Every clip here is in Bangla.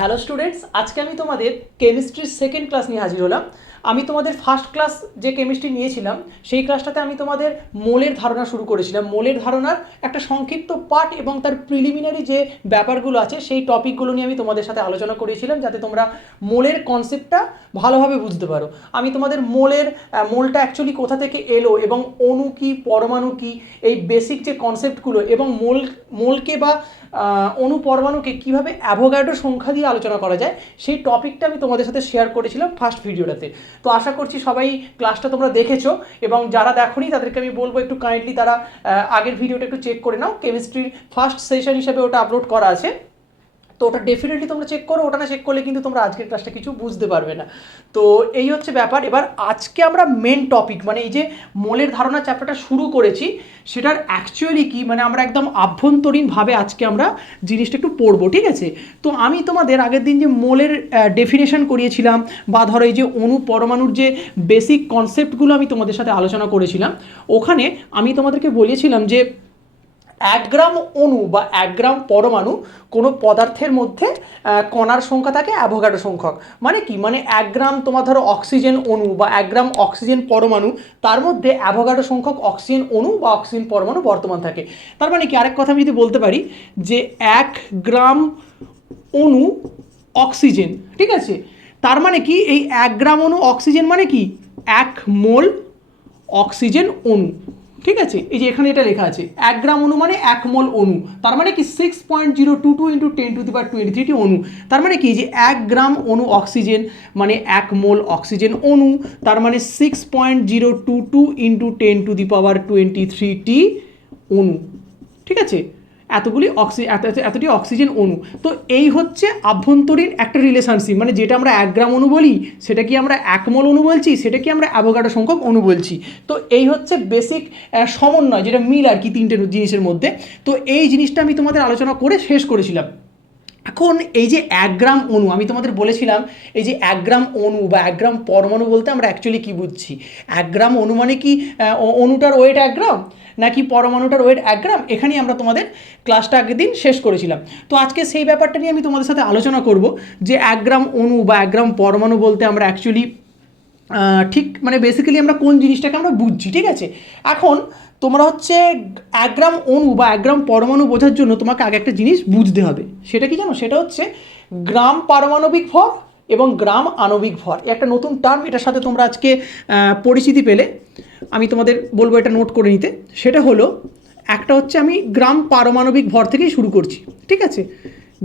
হ্যালো স্টুডেন্টস, আজকে আমি তোমাদের কেমিস্ট্রির সেকেন্ড ক্লাস নিয়ে হাজির হলাম। আমি তোমাদের ফার্স্ট ক্লাস যে কেমিস্ট্রি নিয়েছিলাম সেই ক্লাসটাতে আমি তোমাদের মোলের ধারণা শুরু করেছিলাম। মোলের ধারণার একটা সংক্ষিপ্ত পার্ট এবং তার প্রিলিমিনারি যে ব্যাপারগুলো আছে সেই টপিকগুলো নিয়ে আমি তোমাদের সাথে আলোচনা করেছিলাম, যাতে তোমরা মোলের কনসেপ্টটা ভালোভাবে বুঝতে পারো। আমি তোমাদের মোলটা অ্যাকচুয়ালি কোথা থেকে এলো এবং অণু কী, পরমাণু কী, এই বেসিক যে কনসেপ্টগুলো এবং মোলকে বা অণু পরমাণুকে কীভাবে অ্যাভোগাড্রো সংখ্যা দিয়ে আলোচনা করা যায় সেই টপিকটা আমি তোমাদের সাথে শেয়ার করেছিলাম ফার্স্ট ভিডিওটাতে। তো আশা করছি সবাই ক্লাসটা তোমরা দেখেছো, এবং যারা দেখোনি তাদেরকে আমি বলবো একটু কাইন্ডলি তারা আগের ভিডিওটা একটু চেক করে নাও। কেমিস্ট্রির ফার্স্ট সেশন হিসেবে ওটা আপলোড করা আছে, তো ওটা ডেফিনেটলি তোমরা চেক করো। ওটা না চেক করলে কিন্তু তোমরা আজকের ক্লাসটা কিছু বুঝতে পারবে না। তো এই হচ্ছে ব্যাপার। এবার আজকে আমরা মেন টপিক মানে এই যে মোলের ধারণা চ্যাপ্টারটা শুরু করেছি সেটার অ্যাকচুয়ালি কি মানে আমরা একদম আভ্যন্তরীণভাবে আজকে আমরা জিনিসটা একটু পড়বো, ঠিক আছে? তো আমি তোমাদের আগের দিন যে মোলের ডেফিনেশন করিয়েছিলাম বা ধরো এই যে অণু পরমাণুর যে বেসিক কনসেপ্টগুলো আমি তোমাদের সাথে আলোচনা করেছিলাম, ওখানে আমি তোমাদেরকে বলেছিলাম যে 1 গ্রাম অণু বা 1 গ্রাম পরমাণু কোনো পদার্থের মধ্যে কণার সংখ্যা থাকে অ্যাভোগাড্রো সংখ্যক। মানে কি, মানে 1 গ্রাম তোমার ধরো অক্সিজেন অণু বা 1 গ্রাম অক্সিজেন পরমাণু, তার মধ্যে অ্যাভোগাড্রো সংখ্যক অক্সিজেন অণু বা অক্সিজেন পরমাণু বর্তমান থাকে। তার মানে কি, আরেক কথা আমি যদি বলতে পারি যে 1 গ্রাম অণু অক্সিজেন, ঠিক আছে, তার মানে কি এই 1 গ্রাম অণু অক্সিজেন মানে কি 1 মোল অক্সিজেন অণু, ঠিক আছে? এই যে এখানে এটা লেখা আছে 1 গ্রাম অণু মানে 1 মোল অণু, তার মানে কি 6.022 ইন্টু 10⁻23 অণু। তার মানে কি যে 1 গ্রাম অণু অক্সিজেন মানে 1 মোল অক্সিজেন অণু, তার মানে 6.022 ইন্টু 10⁻23 অণু, ঠিক আছে? এতটি অক্সিজেন অণু। তো এই হচ্ছে আভ্যন্তরীণ একটা রিলেশনশিপ, মানে যেটা আমরা 1 গ্রাম অণু বলি সেটা কি আমরা 1 মোল অণু বলছি, সেটা কি আমরা অ্যাভোগাড্রো সংখ্যক অণু বলছি। তো এই হচ্ছে বেসিক সমন্বয়, যেটা মিল আর কি তিনটে জিনিসের মধ্যে। তো এই জিনিসটা আমি তোমাদের আলোচনা করে শেষ করেছিলাম। এখন এই যে 1 গ্রাম অণু আমি তোমাদের বলেছিলাম, এই যে 1 গ্রাম অণু বা 1 গ্রাম পরমাণু বলতে আমরা অ্যাকচুয়ালি কী বুঝছি। 1 গ্রাম অণু মানে কি অণুটার ওয়েট 1 গ্রাম নাকি পরমাণুটার ওয়েট 1 গ্রাম, এখানেই আমরা তোমাদের ক্লাসটা আগের দিন শেষ করেছিলাম। তো আজকে সেই ব্যাপারটা নিয়ে আমি তোমাদের সাথে আলোচনা করব যে 1 গ্রাম অণু বা 1 গ্রাম পরমাণু বলতে আমরা অ্যাকচুয়ালি ঠিক মানে বেসিক্যালি আমরা কোন জিনিসটাকে আমরা বুঝছি, ঠিক আছে? এখন তোমরা হচ্ছে 1 গ্রাম অণু বা 1 গ্রাম পরমাণু বোঝার জন্য তোমাকে আগে একটা জিনিস বুঝতে হবে। সেটা কি জানো? সেটা হচ্ছে গ্রাম পারমাণবিক ভর এবং গ্রাম আণবিক ভর। একটা নতুন টার্ম, এটার সাথে তোমরা আজকে পরিচিতি পেলে। আমি তোমাদের বলবো এটা নোট করে নিতে। সেটা হলো, একটা হচ্ছে আমি গ্রাম পারমাণবিক ভর থেকেই শুরু করছি, ঠিক আছে?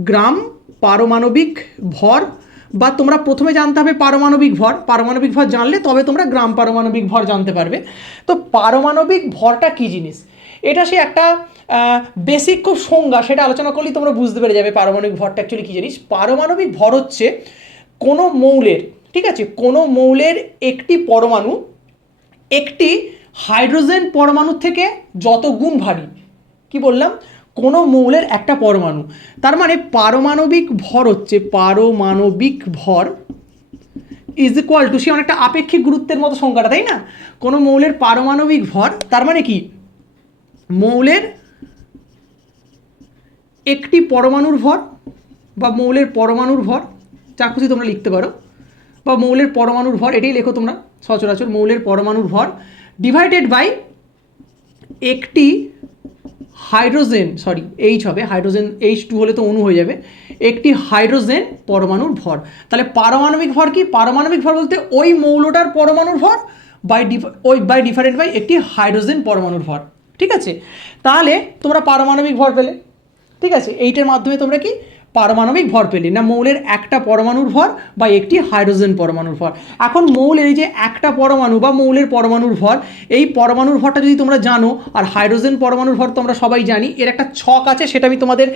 গ্রাম পারমাণবিক ভর, বা তোমরা প্রথমে জানতে হবে পারমাণবিক ভর। পারমাণবিক ভর জানলে তবে তোমরা গ্রাম পারমাণবিক ভর জানতে পারবে। তো পারমাণবিক ভরটা কী জিনিস, এটা সে একটা বেসিক খুব সংজ্ঞা, সেটা আলোচনা করলেই তোমরা বুঝতে পেরে যাবে পারমাণবিক ভরটা অ্যাকচুয়ালি কী জিনিস। পারমাণবিক ভর হচ্ছে কোনো মৌলের, ঠিক আছে, কোনো মৌলের একটি পরমাণু একটি হাইড্রোজেন পরমাণুর থেকে যত গুণ ভারী। কি বললাম? কোনো মৌলের একটা পরমাণু, তার মানে পারমাণবিক ভর হচ্ছে, পারমাণবিক ভর ইজ ইকুয়াল টু, সে অনেকটা আপেক্ষিক গুরুত্বের মতো সংখ্যাটা, তাই না? কোনো মৌলের পারমাণবিক ভর তার মানে কি মৌলের একটি পরমাণুর ভর বা মৌলের পরমাণুর ভর, যা খুশি তোমরা লিখতে পারো, বা মৌলের পরমাণুর ভর, এটাই লেখো তোমরা সচরাচর, মৌলের পরমাণুর ভর ডিভাইডেড বাই একটি হাইড্রোজেন, সরি এইচ হবে, হাইড্রোজেন H2 হলে তো অণু হয়ে যাবে, একটি হাইড্রোজেন পরমাণুর ভর। তাহলে পারমাণবিক ভর কি? পারমাণবিক ভর বলতে ওই মৌলটার পরমাণুর ভর বাই ডিফারেন্ট বাই একটি হাইড্রোজেন পরমাণুর ভর, ঠিক আছে? তাহলে তোমরা পারমাণবিক ভর পেলে, ঠিক আছে? এইটার মাধ্যমে তোমরা কি পারমাণবিক ভর পেলে, না মৌলের একটা পরমাণুর ভর বা একটি হাইড্রোজেন পরমাণুর ভর। এখন মৌলের এই যে একটা পরমাণু বা মৌলের পরমাণুর ভর, এই পরমাণুর ভরটা যদি তোমরা জানো, আর হাইড্রোজেন পরমাণুর ভর তো আমরা সবাই জানি, এর একটা ছক আছে, সেটা আমি তোমাদের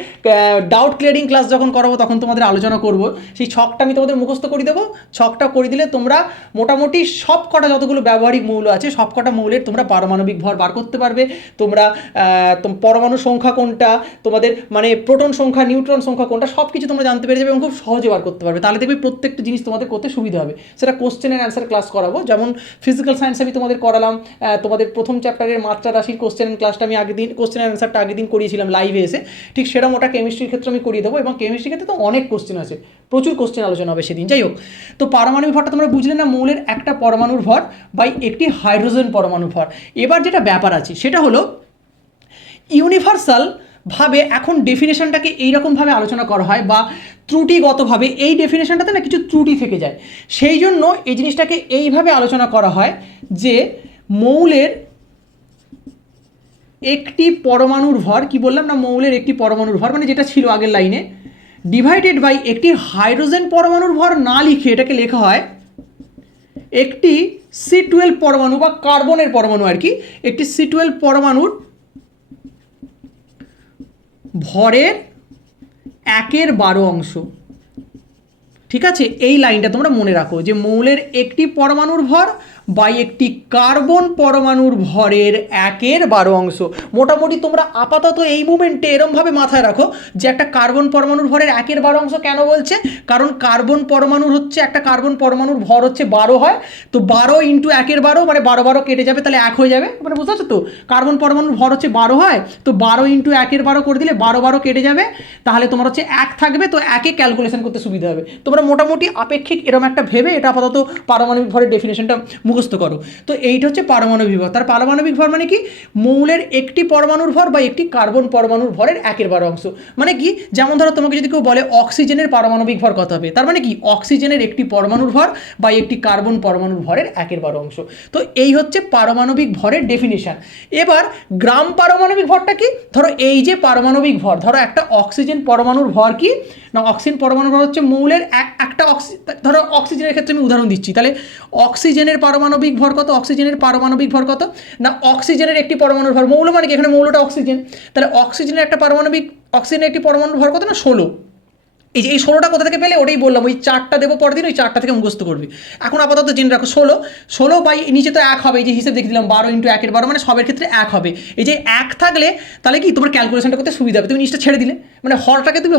ডাউট ক্লিয়ারিং ক্লাস যখন করাবো তখন তোমাদের আলোচনা করব। সেই ছকটা আমি তোমাদের মুখস্থ করে দেবো। ছকটা করে দিলে তোমরা মোটামুটি সব কটা যতগুলো ব্যবহারিক মৌল আছে সব কটা মৌলের তোমরা পারমাণবিক ভর বার করতে পারবে। তোমরা পরমাণু সংখ্যা কোনটা, তোমাদের মানে প্রোটন সংখ্যা, নিউট্রন সংখ্যা কোনটা, সব কিছু তোমরা জানতে পেরে যাবে এবং খুব সহজে বার করতে পারবে। তাহলে দেখবে প্রত্যেকটা জিনিস তোমাদের করতে সুবিধা হবে। সেটা কোশ্চেন অ্যান্ড অ্যান্সার ক্লাস করাবো, যেমন ফিজিক্যাল সায়েন্স আমি তোমাদের করালাম, তোমাদের প্রথম চ্যাপ্টারের মাত্রা রাশির কোশ্চেন ক্লাসটা আমি আগের দিন, কোশ্চেন অ্যান্ড অ্যান্সারটা আগের দিন করিয়েছিলাম লাইভে এসে, ঠিক সেরকম ওটা কেমিস্ট্রির ক্ষেত্রে আমি করিয়ে দেবো। এবং কেমিস্ট্রির ক্ষেত্রে তো অনেক কোশ্চেন আছে, প্রচুর কোশ্চেন আলোচনা হবে সেদিন। যাই হোক, তো পারমাণবিক ভরটা তোমরা বুঝলে না, মৌলের একটা পরমাণুর ভর বাই একটি হাইড্রোজেন পরমাণু ভর। এবার যেটা ব্যাপার আছে সেটা হলো ইউনিভার্সাল ভাবে এখন ডেফিনেশনটাকে এইরকমভাবে আলোচনা করা হয় বা ত্রুটিগতভাবে এই ডেফিনেশনটাতে না কিছু ত্রুটি থেকে যায়, সেই জন্য এই জিনিসটাকে এইভাবে আলোচনা করা হয় যে মৌলের একটি পরমাণুর ভর, কি বললাম না, মৌলের একটি পরমাণুর ভর মানে যেটা ছিল আগের লাইনে, ডিভাইডেড বাই একটি হাইড্রোজেন পরমাণুর ভর না লিখে এটাকে লেখা হয় একটি C12 পরমাণু বা কার্বনের পরমাণু আর কি, একটি C12 পরমাণুর ভরের 1/12 অংশ। ঠিক আছে, এই লাইনটা তোমরা মনে রাখো যে মৌলের একটি পরমাণুর ভর বাই একটি কার্বন পরমাণুর ভরের 1/12 অংশ। মোটামুটি তোমরা আপাতত এই মুমেন্টে এরমভাবে মাথায় রাখো যে একটা কার্বন পরমাণুর ভরের 1/12 অংশ কেন বলছে, কারণ কার্বন পরমাণুর হচ্ছে একটা কার্বন পরমাণুর ভর হচ্ছে 12 হয়, তো 12 × 1/12 মানে 12 কেটে যাবে, তাহলে 1 হয়ে যাবে, মানে বুঝতে পারছো তো, কার্বন পরমাণুর ভর হচ্ছে 12 হয়, তো 12 × 1/12 করে দিলে 12 কেটে যাবে, তাহলে তোমার হচ্ছে 1 থাকবে, তো 1-এ ক্যালকুলেশন করতে সুবিধা হবে। তোমরা মোটামুটি আপেক্ষিক এরকম একটা ভেবে এটা আপাতত পারমাণবিক ভরের ডেফিনেশনটা মুখস্থ করো। তো এইটা হচ্ছে পারমাণবিক ভর। তার পারমাণবিক ভর মানে কি, মৌলের একটি পরমাণুর ভর বা একটি কার্বন পরমাণুর ভরের 1/12 অংশ। মানে কি, যেমন ধরো তোমাকে যদি কেউ বলে অক্সিজেনের পারমাণবিক ভর কত হবে, তার মানে কি অক্সিজেনের একটি পরমাণুর ভর বা একটি কার্বন পরমাণুর ভরের 1/12 অংশ। তো এই হচ্ছে পারমাণবিক ভরের ডেফিনেশন। এবার গ্রাম পারমাণবিক ভরটা কি, ধরো এই যে পারমাণবিক ভর, ধরো একটা অক্সিজেন পরমাণুর ভর কি না, অক্সিজেন পরমাণুর ভর হচ্ছে মৌলের একটা ধরো অক্সিজেনের ক্ষেত্রে আমি উদাহরণ দিচ্ছি, তাহলে অক্সিজেনের পারমাণবিক ভর কত, অক্সিজেনের পারমাণবিক ভর কত না, অক্সিজেনের একটি পরমাণুর ভর, মৌল মানে কি এখানে মৌলটা অক্সিজেন, তাহলে অক্সিজেনের একটি পরমাণুর ভর কত না 16। এই যে এই 16টা কোথা থেকে পেলে, ওটাই বললাম, ওই 4টা দেবো পরের দিন, ওই 4টা থেকে মুখস্থ করবে। এখন আপাতত জেনে রাখো 16 বাই নিচে তো 1 হবে, এই যে হিসেব দেখে দিলাম 12 × 1/12 মানে সবের ক্ষেত্রে 1 হবে। এই যে 1 থাকলে তাহলে কি তোমার ক্যালকুলেশনটা করতে সুবিধা হবে, তুমি নিচটা ছেড়ে দিলে, মানে হরটাকে তুমি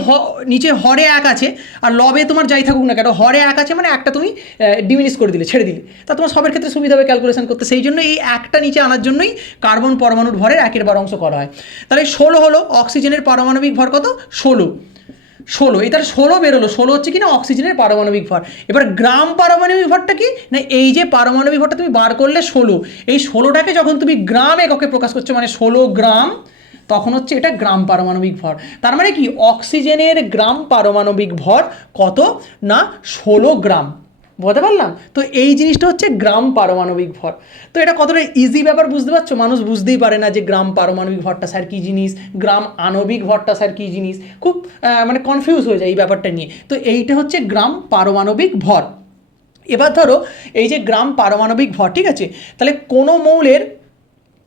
নিচে হরে 1 আছে আর লবে তোমার যাই থাকুক না কেন হরে 1 আছে, মানে একটা তুমি ডিমিনিশ করে দিলে, ছেড়ে দিলে, তা তোমার সবের ক্ষেত্রে সুবিধা হবে ক্যালকুলেশন করতে। সেই জন্য এই 1টা নিচে আনার জন্যই কার্বন পরমাণুর ভরের 1/12 অংশ করা হয়। তাহলে 16 হলো অক্সিজেনের পারমাণবিক ভর কত, 16 এই তার 16 বেরোলো, 16 হচ্ছে কি না অক্সিজেনের পারমাণবিক ভর। এবার গ্রাম পারমাণবিক ভরটা কি না, এই যে পারমাণবিক ভরটা তুমি বার করলে 16, এই 16টাকে যখন তুমি গ্রাম এককে প্রকাশ করছো মানে 16 গ্রাম, তখন হচ্ছে এটা গ্রাম পারমাণবিক ভর। তার মানে কি অক্সিজেনের গ্রাম পারমাণবিক ভর কত না 16 গ্রাম, বুঝতে পারলাম তো, এই জিনিসটা হচ্ছে গ্রাম পারমাণবিক ভর। তো এটা কতটা ইজি ব্যাপার বুঝতে পারছো, মানুষ বুঝতেই পারে না যে গ্রাম পারমাণবিক ভরটা স্যার কী জিনিস, গ্রাম আণবিক ভরটা স্যার কী জিনিস, খুব মানে কনফিউজ হয়ে যায় এই ব্যাপারটা নিয়ে। তো এইটা হচ্ছে গ্রাম পারমাণবিক ভর। এবার ধরো এই যে গ্রাম পারমাণবিক ভর, ঠিক আছে, তাহলে কোনো মৌলের,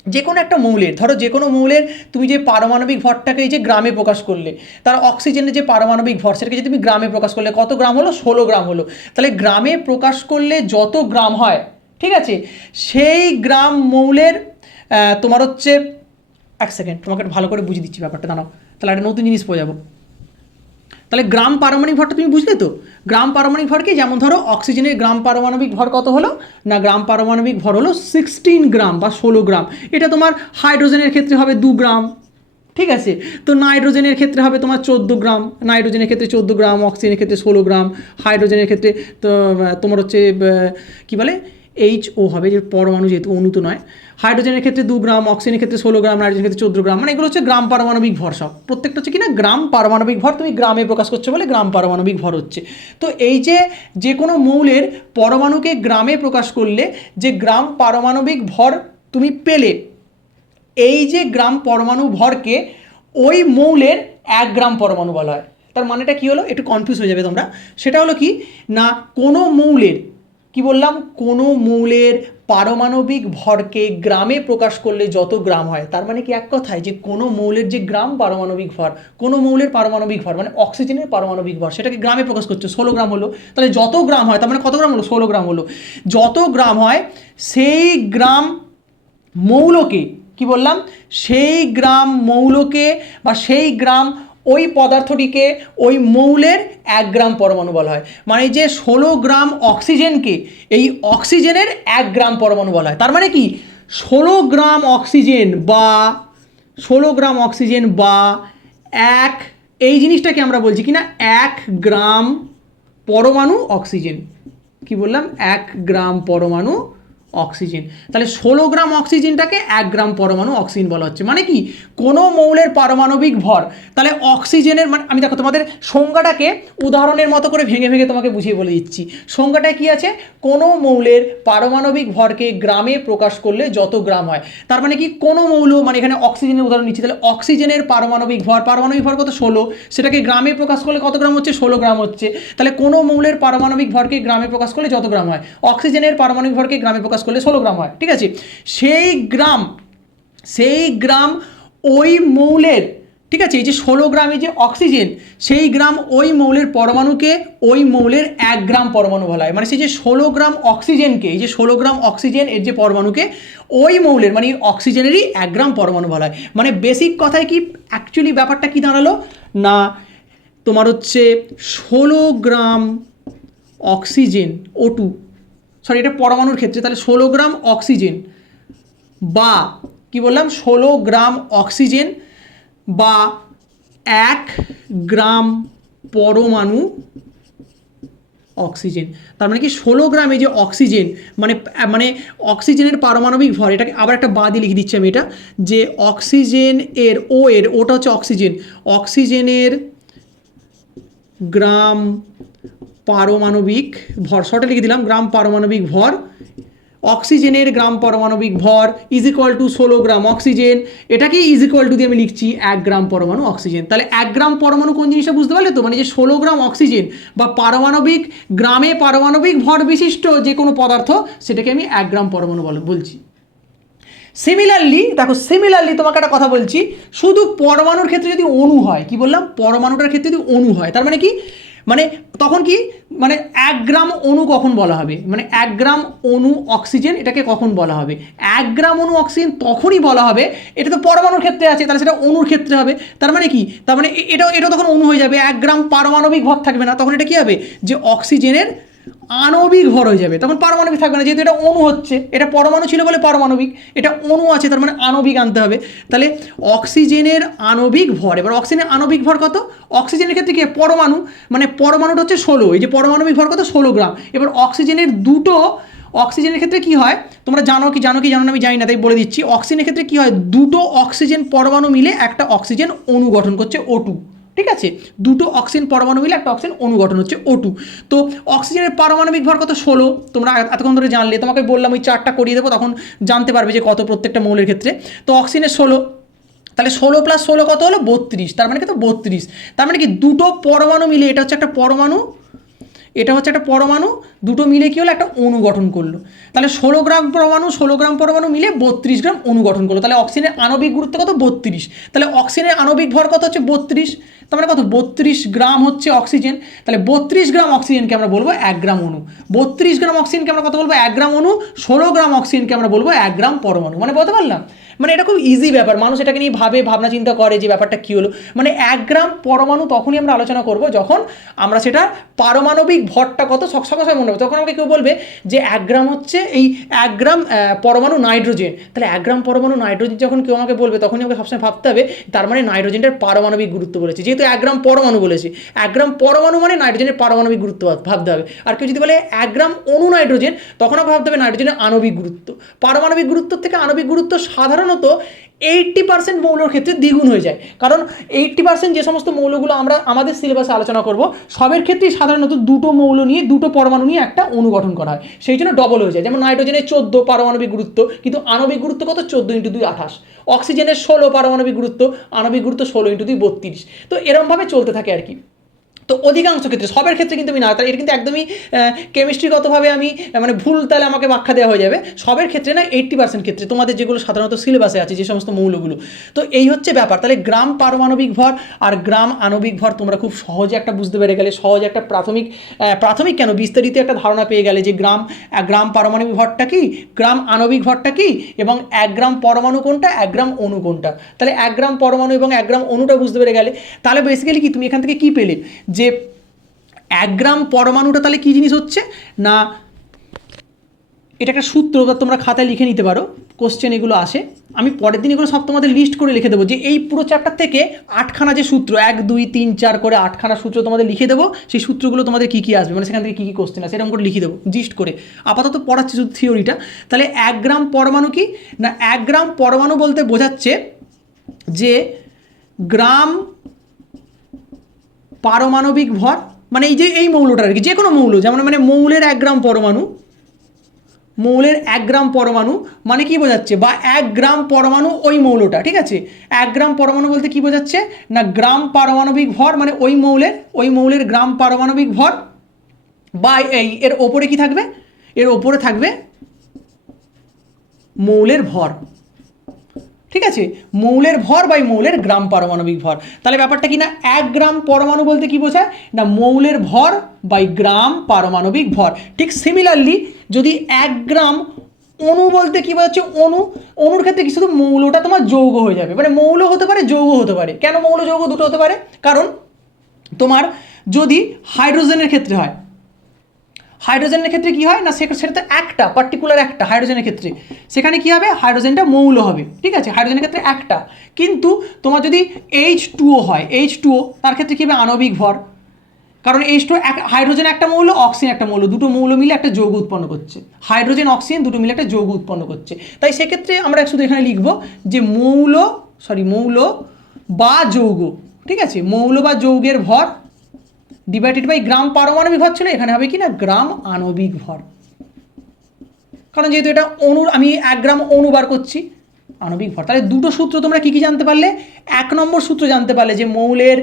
যে কোনো একটা মৌলের, ধরো যে কোনো মৌলের তুমি যে পারমাণবিক ভরটাকে এই যে গ্রামে প্রকাশ করলে, তার অক্সিজেনের যে পারমাণবিক ভর সেটাকে যদি তুমি গ্রামে প্রকাশ করলে কত গ্রাম হলো, 16 গ্রাম হলো। তাহলে গ্রামে প্রকাশ করলে যত গ্রাম হয়, ঠিক আছে, সেই গ্রাম মৌলের তোমার হচ্ছে, এক সেকেন্ড তোমাকে ভালো করে বুঝিয়ে দিচ্ছি ব্যাপারটা, দাঁড়াও, তাহলে একটা নতুন জিনিস পেয়ে যাবো। তাহলে গ্রাম পারমাণবিক ভরটা তুমি বুঝলে তো, গ্রাম পারমাণবিক ভর কি, যেমন ধরো অক্সিজেনের গ্রাম পারমাণবিক ভর কত হলো না, গ্রাম পারমাণবিক ভর হলো 16 গ্রাম বা 16 গ্রাম। এটা তোমার হাইড্রোজেনের ক্ষেত্রে হবে 2 গ্রাম, ঠিক আছে, তো নাইট্রোজেনের ক্ষেত্রে হবে তোমার 14 গ্রাম, নাইট্রোজেনের ক্ষেত্রে 14 গ্রাম, অক্সিজেনের ক্ষেত্রে 16 গ্রাম, হাইড্রোজেনের ক্ষেত্রে তো তোমার হচ্ছে কী বলে HO হবে, যে পরমাণু যেহেতু অণু তো নয়, হাইড্রোজেনের ক্ষেত্রে 2 গ্রাম, অক্সিজেনের ক্ষেত্রে 16 গ্রাম, নাইট্রোজেনের ক্ষেত্রে 14 গ্রাম, মানে এগুলো হচ্ছে গ্রাম পারমাণবিক ভর। সব প্রত্যেকটা হচ্ছে কি না গ্রাম পারমাণবিক ভর, তুমি গ্রামে প্রকাশ করছো বলে গ্রাম পারমাণবিক ভর হচ্ছে। তো এই যে কোনো মৌলের পরমাণুকে গ্রামে প্রকাশ করলে যে গ্রাম পারমাণবিক ভর তুমি পেলে, এই যে গ্রাম পরমাণু ভরকে ওই মৌলের 1 গ্রাম পরমাণু বলা হয়। তার মানেটা কী হলো, একটু কনফিউজ হয়ে যাবে তোমরা, সেটা হলো কি না, কোনো মৌলের, কি বললাম, কোনো মৌলের পারমাণবিক ভরকে গ্রামে প্রকাশ করলে যত গ্রাম হয়, তার মানে কি এক কথায় যে কোনো মৌলের যে গ্রাম পারমাণবিক ভর, কোনো মৌলের পারমাণবিক ভর মানে অক্সিজেনের পারমাণবিক ভর, সেটাকে গ্রামে প্রকাশ করছে 16 গ্রাম হলো, তাহলে যত গ্রাম হয় তার মানে কত গ্রাম হলো, 16 গ্রাম হলো। যত গ্রাম হয় সেই গ্রাম মৌলকে, কি বললাম, সেই গ্রাম মৌলকে বা সেই গ্রাম ওই পদার্থটিকে ওই মৌলের 1 গ্রাম পরমাণু বলা হয়। মানে যে 16 গ্রাম অক্সিজেনকে এই অক্সিজেনের 1 গ্রাম পরমাণু বলা হয়। তার মানে কি 16 গ্রাম অক্সিজেন বা 16 গ্রাম অক্সিজেন বা এক, এই জিনিসটাকে আমরা বলছি কি না 1 গ্রাম পরমাণু অক্সিজেন। কি বললাম? 1 গ্রাম পরমাণু অক্সিজেন। তাহলে 16 গ্রাম অক্সিজেনটাকে 1 গ্রাম পরমাণু অক্সিজেন বলা হচ্ছে। মানে কি কোনো মৌলের পারমাণবিক ভর, তাহলে অক্সিজেনের মানে আমি দেখো তোমাদের সংজ্ঞাটাকে উদাহরণের মতো করে ভেঙে ভেঙে তোমাকে বুঝিয়ে বলে দিচ্ছি। সংজ্ঞাটা কি আছে? কোনো মৌলের পারমাণবিক ভরকে গ্রামে প্রকাশ করলে যত গ্রাম হয়। তার মানে কি কোনো মৌল, মানে এখানে অক্সিজেনের উদাহরণ নিচ্ছি, তাহলে অক্সিজেনের পারমাণবিক ভর কত 16, সেটাকে গ্রামে প্রকাশ করলে কত গ্রাম হচ্ছে? 16 গ্রাম হচ্ছে। তাহলে কোনো মৌলের পারমাণবিক ভরকে গ্রামে প্রকাশ করলে যত গ্রাম হয়, অক্সিজেনের পারমাণবিক ভরকে গ্রামে প্রকাশ করলে 16 গ্রাম হয়। ঠিক আছে, সেই গ্রাম ওই মৌলের, ঠিক আছে, এই যে 16 গ্রামে যে অক্সিজেন, সেই গ্রাম ওই মৌলের পরমাণুকে ওই মৌলের 1 গ্রাম পরমাণু বলা হয়। মানে সেই যে 16 গ্রাম অক্সিজেনকে, এই যে 16 গ্রাম অক্সিজেন এর যে পরমাণুকে ওই মৌলের মানে অক্সিজেনেরই 1 গ্রাম পরমাণু বলা হয়। মানে বেসিক কথায় কি অ্যাকচুয়ালি ব্যাপারটা কি দাঁড়ালো না, তোমার হচ্ছে 16 গ্রাম অক্সিজেন O2, সরি এটা পরমাণুর ক্ষেত্রে, তাহলে 16 গ্রাম অক্সিজেন বা কি বললাম 16 গ্রাম অক্সিজেন বা 1 গ্রাম পরমাণু অক্সিজেন। তার মানে কি 16 গ্রামে যে অক্সিজেন মানে অক্সিজেনের পারমাণবিক ভর, এটাকে আবার একটা বাঁ দিয়ে লিখে দিচ্ছি আমি, এটা যে অক্সিজেন এর ওটা হচ্ছে অক্সিজেনের গ্রাম পারমাণবিক ভর, শর্টে লিখে দিলাম গ্রাম পারমাণবিক ভর, অক্সিজেনের গ্রাম পারমাণবিক ভর is equal to 16 gram oxygen, এটাকে ইজ ইকুয়াল টু দিয়ে আমি লিখছি 1 গ্রাম পরমাণু অক্সিজেন। তাহলে 1 গ্রাম পরমাণু কোন জিনিসটা বুঝতে পারলে তো? মানে যে 16 গ্রাম অক্সিজেন বা গ্রামে পারমাণবিক ভর বিশিষ্ট যে কোনো পদার্থ, সেটাকে আমি 1 গ্রাম পরমাণু বলছি। সিমিলারলি তোমাকে একটা কথা বলছি, শুধু পরমাণুর ক্ষেত্রে যদি অণু হয়, কি বললাম? পরমাণুটার ক্ষেত্রে যদি অণু হয়, তার মানে কি, মানে তখন কি, মানে 1 গ্রাম অণু কখন বলা হবে? মানে 1 গ্রাম অণু অক্সিজেন এটাকে কখন বলা হবে? 1 গ্রাম অণু অক্সিজেন তখনই বলা হবে, এটা তো পরমাণুর ক্ষেত্রে আছে, তাহলে সেটা অণুর ক্ষেত্রে হবে। তার মানে কি, তার মানে এটা তখন অণু হয়ে যাবে, 1 গ্রাম পারমাণবিক ভর থাকবে না, তখন এটা কি হবে? যে অক্সিজেনের আণবিক ভর হয়ে যাবে, তখন পারমাণবিক থাকবে না, যেহেতু এটা অণু হচ্ছে, এটা পরমাণু ছিল বলে পারমাণবিক, এটা অণু আছে তার মানে আণবিক আনতে হবে। তাহলে অক্সিজেনের আণবিক ভর, এবার অক্সিজেনের আণবিক ভর কত? অক্সিজেনের ক্ষেত্রে কি পরমাণু, মানে পরমাণুটা হচ্ছে 16, এই যে পারমাণবিক ভর কত? 16 গ্রাম। এবার অক্সিজেনের ক্ষেত্রে কি হয় তোমরা জানো কি জানো না আমি জানি না, তাই বলে দিচ্ছি। অক্সিজেনের ক্ষেত্রে কি হয়, দুটো অক্সিজেন পরমাণু মিলে একটা অক্সিজেন অণু গঠন করছে O2, ঠিক আছে, দুটো অক্সিজেন পরমাণু মিলে একটা অক্সিজেন অণু গঠন হচ্ছে O2। তো অক্সিজেনের পারমাণবিক ভর কত? 16। তোমরা এতক্ষণ ধরে জানলে, তোমাকে বললাম ওই চার্টটা করিয়ে দেবো, তখন জানতে পারবে যে কত প্রত্যেকটা মৌলের ক্ষেত্রে। তো অক্সিজেনের 16, তাহলে 16 + 16 কত হলো? 32। তার মানে কত? 32। তার মানে কি দুটো পরমাণু মিলে, এটা হচ্ছে একটা পরমাণু, এটা হচ্ছে একটা পরমাণু, দুটো মিলে কি হলো? একটা অণু গঠন করলো। তাহলে 16 গ্রাম পরমাণু মিলে 32 গ্রাম অণু গঠন করলো। তাহলে অক্সিজেনের আণবিক গুরুত্ব কত? 32। তাহলে অক্সিজেনের আণবিক ভর কত হচ্ছে? 32। তার মানে কত? 32 গ্রাম হচ্ছে অক্সিজেন। তাহলে 32 গ্রাম অক্সিজেনকে আমরা বলবো 1 গ্রাম অণু। 32 গ্রাম অক্সিজেনকে আমরা কত বলবো? 1 গ্রাম অণু। 16 গ্রাম অক্সিজেনকে আমরা বলবো 1 গ্রাম পরমাণু। মানে বলতে পারলাম, মানে এটা খুব ইজি ব্যাপার, মানুষ এটাকে নিয়ে ভাবনা চিন্তা করে যে ব্যাপারটা কী হলো। মানে 1 গ্রাম পরমাণু তখনই আমরা আলোচনা করব যখন আমরা সেটা পারমাণবিক ভরটা কত সঙ্গে মনে হবে। তখন আমাকে কেউ বলবে যে 1 গ্রাম হচ্ছে এই 1 গ্রাম পরমাণু নাইট্রোজেন। তাহলে 1 গ্রাম পরমাণু নাইট্রোজেন যখন কেউ আমাকে বলবে, তখনই আমাকে সবসময় ভাবতে হবে তার মানে নাইট্রোজেনটার পারমাণবিক গুরুত্ব বলেছে, যেহেতু 1 গ্রাম পরমাণু বলেছে। 1 গ্রাম পরমাণু মানে নাইট্রোজেনের পারমাণবিক গুরুত্ব ভাবতে হবে। আর কেউ যদি বলে 1 গ্রাম অণু নাইট্রোজেন, তখন আমরা ভাবতে হবে নাইট্রোজেনের আণবিক গুরুত্ব। পারমাণবিক গুরুত্ব থেকে আণবিক গুরুত্ব সাধারণত 80% মৌলের ক্ষেত্রে দ্বিগুণ হয়ে যায়। কারণ 80% যে সমস্ত মৌলগুলো আমরা আমাদের সিলেবাসে আলোচনা করব, সবের ক্ষেত্রেই সাধারণত দুটো মৌল নিয়ে, দুটো পরমাণু নিয়ে একটা অণু গঠন করা হয়, সেই জন্য ডবল হয়ে যায়। যেমন নাইট্রোজেনের 14 পারমাণবিক গুরুত্ব, কিন্তু আণবিক গুরুত্ব কত? 14 × 2 28। অক্সিজেনের 16 পারমাণবিক গুরুত্ব, আণবিক গুরুত্ব 16 × 2 32। তো এরমভাবে চলতে থাকে আর কি। তো অধিকাংশ ক্ষেত্রে, সবের ক্ষেত্রে কিন্তু আমি না, তাহলে এটা কিন্তু একদমই কেমিস্ট্রিগতভাবে আমি মানে ভুল, তাহলে আমাকে ব্যাখ্যা দেওয়া হয়ে যাবে। সবের ক্ষেত্রে না, 80% ক্ষেত্রে তোমাদের যেগুলো সাধারণত সিলেবাসে আছে যে সমস্ত মৌলগুলো। তো এই হচ্ছে ব্যাপার। তাহলে গ্রাম পারমাণবিক ভর আর গ্রাম আণবিক ভর তোমরা খুব সহজে একটা বুঝতে পেরে গেলে, সহজে একটা প্রাথমিক কেন বিস্তারিত একটা ধারণা পেয়ে গেলে যে গ্রাম পারমাণবিক ভরটা কি, গ্রাম আণবিক ভরটা কি, এবং 1 গ্রাম পরমাণু কোনটা, 1 গ্রাম অণু কোনটা। তাহলে 1 গ্রাম পরমাণু এবং 1 গ্রাম অণুটা বুঝতে পেরে গেলে। তাহলে বেসিক্যালি কি তুমি এখান থেকে কি পেলে, যে 1 গ্রাম পরমাণুটা তাহলে কী জিনিস হচ্ছে না, এটা একটা সূত্র, তোমরা খাতায় লিখে নিতে পারো, কোশ্চেন এগুলো আসে, আমি পরের দিন এগুলো সব তোমাদের লিস্ট করে লিখে দেবো, যে এই পুরো চ্যাপ্টার থেকে 8খানা যে সূত্র, 1 2 3 4 করে 8খানা সূত্র তোমাদের লিখে দেবো। সেই সূত্রগুলো তোমাদের কী কী আসবে, মানে সেখান থেকে কী কী কোশ্চেন আসে এরকম করে লিখে দেবো জিস্ট করে। আপাতত পড়াচ্ছি শুধু থিওরিটা। তাহলে 1 গ্রাম পরমাণু কি না, 1 গ্রাম পরমাণু বলতে বোঝাচ্ছে যে গ্রাম পারমাণবিক ভর, মানে এই যে এই মৌলটা আর কি, যে কোনো মৌল, যেমন মানে মৌলের 1 গ্রাম পরমাণু, মৌলের 1 গ্রাম পরমাণু মানে কি বোঝাচ্ছে, বা 1 গ্রাম পরমাণু ওই মৌলটা, ঠিক আছে। 1 গ্রাম পরমাণু বলতে কি বোঝাচ্ছে না, গ্রাম পারমাণবিক ভর মানে ওই মৌলের গ্রাম পারমাণবিক ভর, বা এর ওপরে কি থাকবে, এর ওপরে থাকবে মৌলের ভর, ঠিক আছে। মৌলের ভর বাই মৌলের গ্রাম পারমাণবিক ভর। তাহলে ব্যাপারটা কি না, 1 গ্রাম পরমাণু বলতে কি বোঝায় না, মৌলের ভর বাই গ্রাম পারমাণবিক ভর। ঠিক সিমিলারলি যদি 1 গ্রাম অণু বলতে কি বোঝাচ্ছে, অণুর ক্ষেত্রে কি শুধু মৌলটা তোমার যৌগ হয়ে যাবে, মানে মৌল হতে পারে যৌগ হতে পারে। কেন মৌল যৌগ দুটো হতে পারে, কারণ তোমার যদি হাইড্রোজেনের ক্ষেত্রে হয়, হাইড্রোজেনের ক্ষেত্রে কি হয় না, সেটা তো একটা পার্টিকুলার একটা হাইড্রোজেনের ক্ষেত্রে, সেখানে কি হবে, হাইড্রোজেনটা মৌল হবে, ঠিক আছে, হাইড্রোজেনের ক্ষেত্রে একটা। কিন্তু তোমার যদি H2O হয়, H2O তার ক্ষেত্রে কী হবে, আণবিক ভর, কারণ H2O হাইড্রোজেন একটা মৌল, অক্সিজেন একটা মৌল, দুটো মৌল মিলে একটা যৌগ উৎপন্ন করছে, হাইড্রোজেন অক্সিজেন দুটো মিলে একটা যৌগ উৎপন্ন করছে। তাই সেক্ষেত্রে আমরা শুধু এখানে লিখবো যে মৌল বা যৌগ, ঠিক আছে, মৌল বা যৌগের ভর ডিভাইডেড বাই গ্রাম পারমাণবিক ভর ছিল, এখানে হবে কি না, গ্রাম আণবিক ভর। কারণ যেহেতু এটা অণুর, আমি 1 গ্রাম অণু বার করছি, আণবিক ভর। তাহলে দুটো সূত্র তোমরা কী কী জানতে পারলে, 1 নম্বর সূত্র জানতে পারলে যে মৌলের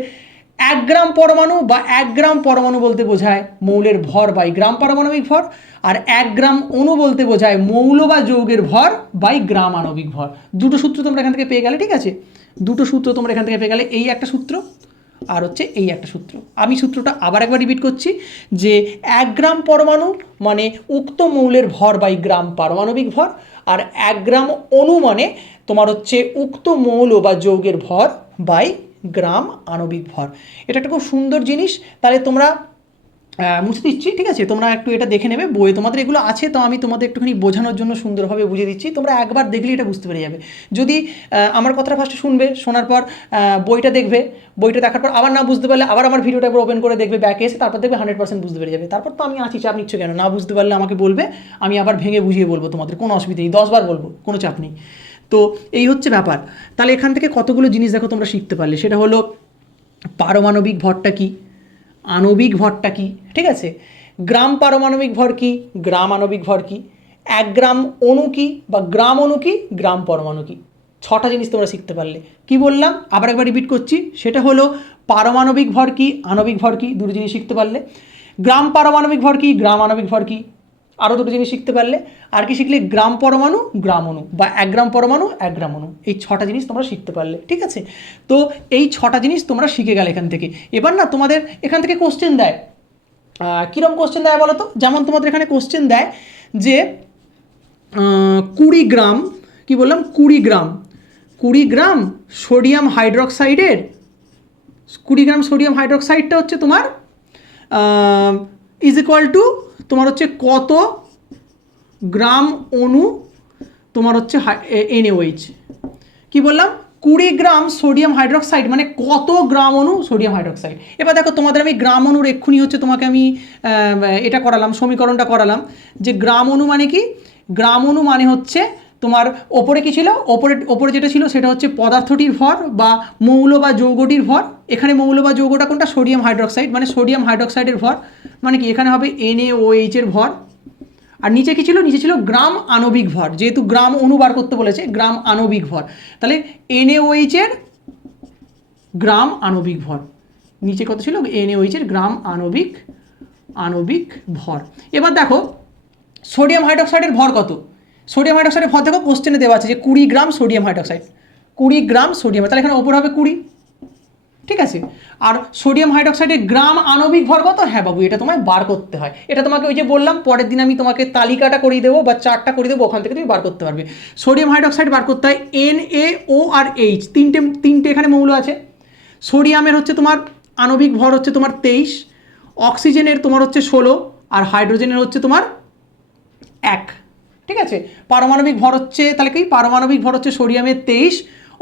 1 গ্রাম পরমাণু বা 1 গ্রাম পরমাণু বলতে বোঝায় মৌলের ভর বাই গ্রাম পারমাণবিক ভর, আর 1 গ্রাম অণু বলতে বোঝায় মৌল বা যৌগের ভর বাই গ্রাম আণবিক ভর। দুটো সূত্র তোমরা এখান থেকে পেয়ে গেলে, ঠিক আছে, দুটো সূত্র তোমরা এখান থেকে পেয়ে গেলে, এই একটা সূত্র আর হচ্ছে এই একটা সূত্র। আমি সূত্রটা আবার একবার রিপিট করছি, যে 1 গ্রাম পরমাণু মানে উক্ত মৌলের ভর বাই গ্রাম পারমাণবিক ভর, আর 1 গ্রাম অণু মানে তোমার হচ্ছে উক্ত মৌল বা যৌগের ভর বাই গ্রাম আণবিক ভর। এটা একটা খুব সুন্দর জিনিস। তাহলে তোমরা মুছে দিচ্ছি, ঠিক আছে, তোমরা একটু এটা দেখে নেবে, বই তোমাদের এগুলো আছে, তো আমি তোমাদের একটুখানি বোঝানোর জন্য সুন্দরভাবে বুঝিয়ে দিচ্ছি, তোমরা একবার দেখলে এটা বুঝতে পেরে যাবে। যদি আমার কথাটা ফার্স্টে শুনবে, শোনার পর বইটা দেখবে, বইটা দেখার পর আবার না বুঝতে পারলে আবার আমার ভিডিওটা একবার ওপেন করে দেখবে, ব্যাকে এসে তারপর দেখবে 100% বুঝতে পেরে যাবে। তারপর তো আমি আছি, চাপ নিচ্ছ কেন, না বুঝতে পারলে আমাকে বলবে, আমি আবার ভেঙে বুঝিয়ে বলবো, তোমাদের কোনো অসুবিধা নেই, 10 বার বলবো, কোনো চাপ নেই। তো এই হচ্ছে ব্যাপার। তাহলে এখান থেকে কতগুলো জিনিস দেখো তোমরা শিখতে পারলে, সেটা হলো পারমাণবিক ভরটা কি, আণবিক ভরটা কি, ঠিক আছে, গ্রাম পারমাণবিক ভর কি, গ্রাম আণবিক ভর কি, 1 গ্রাম অণু কি বা গ্রাম অণু কি, গ্রাম পরমাণু কি, 6টা জিনিস তোমরা শিখতে পারলে। কি বললাম আবার একবার রিপিট করছি, সেটা হলো পারমাণবিক ভর কি, আণবিক ভর কি, দুটো জিনিস শিখতে পারলে। গ্রাম পারমাণবিক ভর কি, গ্রাম আণবিক ভর কি, আরও দুটো জিনিস শিখতে পারলে। আর কি শিখলে, গ্রাম পরমাণু, গ্রাম অণু, বা 1 গ্রাম পরমাণু 1 গ্রাম অণু, এই 6টা জিনিস তোমরা শিখতে পারলে, ঠিক আছে। তো এই 6টা জিনিস তোমরা শিখে গেলে এখান থেকে। এবার না তোমাদের এখান থেকে কোশ্চেন দেয়, কীরকম কোশ্চেন দেয় বলো তো, যেমন তোমাদের এখানে কোশ্চেন দেয় যে 20 গ্রাম, কি বললাম, 20 গ্রাম সোডিয়াম হাইড্রক্সাইডের, 20 গ্রাম সোডিয়াম হাইড্রক্সাইডটা হচ্ছে তোমার ইজ ইকুয়াল টু তোমার হচ্ছে কত গ্রাম অণু তোমার হচ্ছে NaOH। কি বললাম, 20 গ্রাম সোডিয়াম হাইড্রক্সাইড মানে কত গ্রাম অণু সোডিয়াম হাইড্রক্সাইড। এবার দেখো তোমাদের আমি গ্রাম অণুর এক্ষুনি হচ্ছে তোমাকে আমি এটা করালাম, সমীকরণটা করালাম, যে গ্রাম অণু মানে কি, গ্রাম অণু মানে হচ্ছে তোমার ওপরে কি ছিল, ওপরে যেটা ছিল সেটা হচ্ছে পদার্থটির ভর বা মৌল বা যৌগটির ভর। এখানে মৌল বা যৌগটা কোনটা, সোডিয়াম হাইড্রক্সাইড, মানে সোডিয়াম হাইড্রক্সাইডের ভর, মানে কি এখানে হবে NaOH এর ভর। আর নিচে কি ছিল, নিচে ছিল গ্রাম আণবিক ভর, যেহেতু গ্রাম অণু বার করতে বলেছে, গ্রাম আণবিক ভর, তাহলে NaOH এর গ্রাম আণবিক ভর, নিচে কত ছিল NaOH এর গ্রাম আণবিক ভর। এবার দেখো সোডিয়াম হাইড্রোক্সাইডের ভর কত, সোডিয়াম হাইড্রোক্সাইডের ভর দেখো কোশ্চেনে দেওয়া আছে যে 20 gram sodium hydroxide, 20 gram sodium, তাহলে এখানে ওপর হবে 20, ঠিক আছে। আর সোডিয়াম হাইড্রোক্সাইডের গ্রাম আণবিক ভর কত, হ্যাঁ বাবু এটা তোমায় বার করতে হয়, এটা তোমাকে ওই যে বললাম পরের দিন আমি তোমাকে তালিকাটা করিয়ে দেবো বা চার্টটা করিয়ে দেবো, ওখান থেকে তুমি বার করতে পারবে। সোডিয়াম হাইড্রোক্সাইড বার করতে হয় NaO আর H, তিনটে এখানে মৌল আছে। সোডিয়ামের হচ্ছে তোমার আণবিক ভর হচ্ছে তোমার 23, অক্সিজেনের তোমার হচ্ছে 16, আর হাইড্রোজেনের হচ্ছে তোমার 1, ঠিক আছে। পারমাণবিক ভর হচ্ছে তাহলে কি, পারমাণবিক ভর হচ্ছে সোডিয়ামের 23,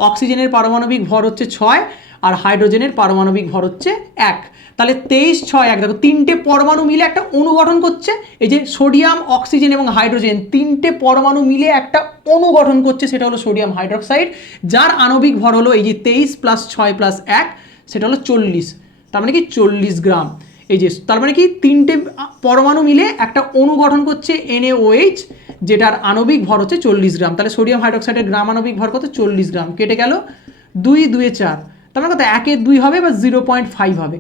অক্সিজেনের পারমাণবিক ভর হচ্ছে 6, আর হাইড্রোজেনের পারমাণবিক ভর হচ্ছে 1। তাহলে 23, 6, 1 দেখো তিনটে পরমাণু মিলে একটা অণু গঠন করছে, এই যে সোডিয়াম অক্সিজেন এবং হাইড্রোজেন তিনটে পরমাণু মিলে একটা অণু গঠন করছে, সেটা হলো সোডিয়াম হাইড্রোক্সাইড, যার আণবিক ভর হলো এই যে 23 + 6 + 1, সেটা হলো 40, তার মানে কি 40 গ্রাম। এই যে তার মানে কি তিনটে পরমাণু মিলে একটা অণু গঠন করছে NaOH, যেটার আণবিক ভর হচ্ছে 40 গ্রাম। তাহলে সোডিয়াম হাইড্রোক্সাইডের গ্রাম আণবিক ভর কত, 40 গ্রাম, কেটে গেল 2 2 4, তার মানে কত 1 2 হবে বা 0.5 হবে।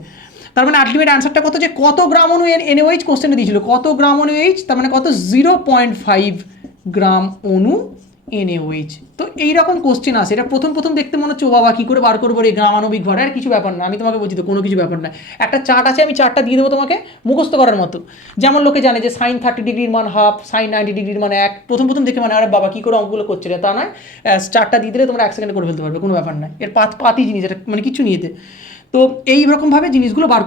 তার মানে আলটিমেট অ্যান্সারটা কত, যে কত গ্রাম অণু NaOH কোশ্চেনে দিয়েছিল, কত গ্রাম অণু OH, তার মানে কত 0.5 গ্রাম অণু NaOH। তো এইরকম কোশ্চেন আসে, এটা প্রথম দেখতে মনে হচ্ছে ও বাবা কী করে বার করবো রে গ্রাম আণবিক ভর, আর কিছু ব্যাপার না, আমি তোমাকে বলছি তো কোনো কিছু ব্যাপার না। একটা চার্ট আছে, আমি চার্টটা দিয়ে দেবো তোমাকে মুখস্থ করার মতো, যেমন লোকে জানে যে sin 30 ডিগ্রির মান হাফ, sin 90 ডিগ্রির মান 1, প্রথম দেখে মানে আরে বাবা কী করে অঙ্কগুলো করছে রে, তা নয়, চার্টটা দিয়ে দিলে তোমরা 1 সেকেন্ডে করে ফেলতে পারবে, কোনো ব্যাপার নয়, এর পাতি জিনিস, এটা মানে কিছু নিয়েতে। তো এইরকমভাবে জিনিসগুলো বার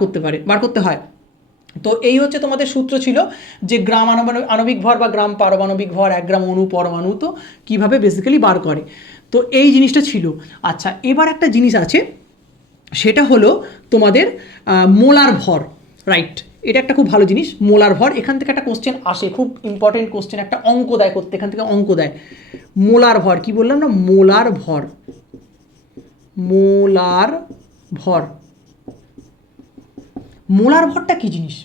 করতে হয়। তো এই হচ্ছে তোমাদের সূত্র ছিল যে গ্রাম আণবিক ভর বা গ্রাম পারমাণবিক ভর 1 গ্রাম অণু পরমাণু তো কীভাবে বেসিক্যালি বার করে, তো এই জিনিসটা ছিল। আচ্ছা এবার একটা জিনিস আছে, সেটা হলো তোমাদের মোলার ভর, রাইট, এটা একটা খুব ভালো জিনিস মোলার ভর। এখান থেকে একটা কোশ্চেন আসে, খুব ইম্পর্টেন্ট কোশ্চেন, একটা অঙ্ক দেয় করতে, এখান থেকে অঙ্ক দেয়। মোলার ভর কি বললাম না, মোলার ভর মোলার ভরটা কি জিনিস।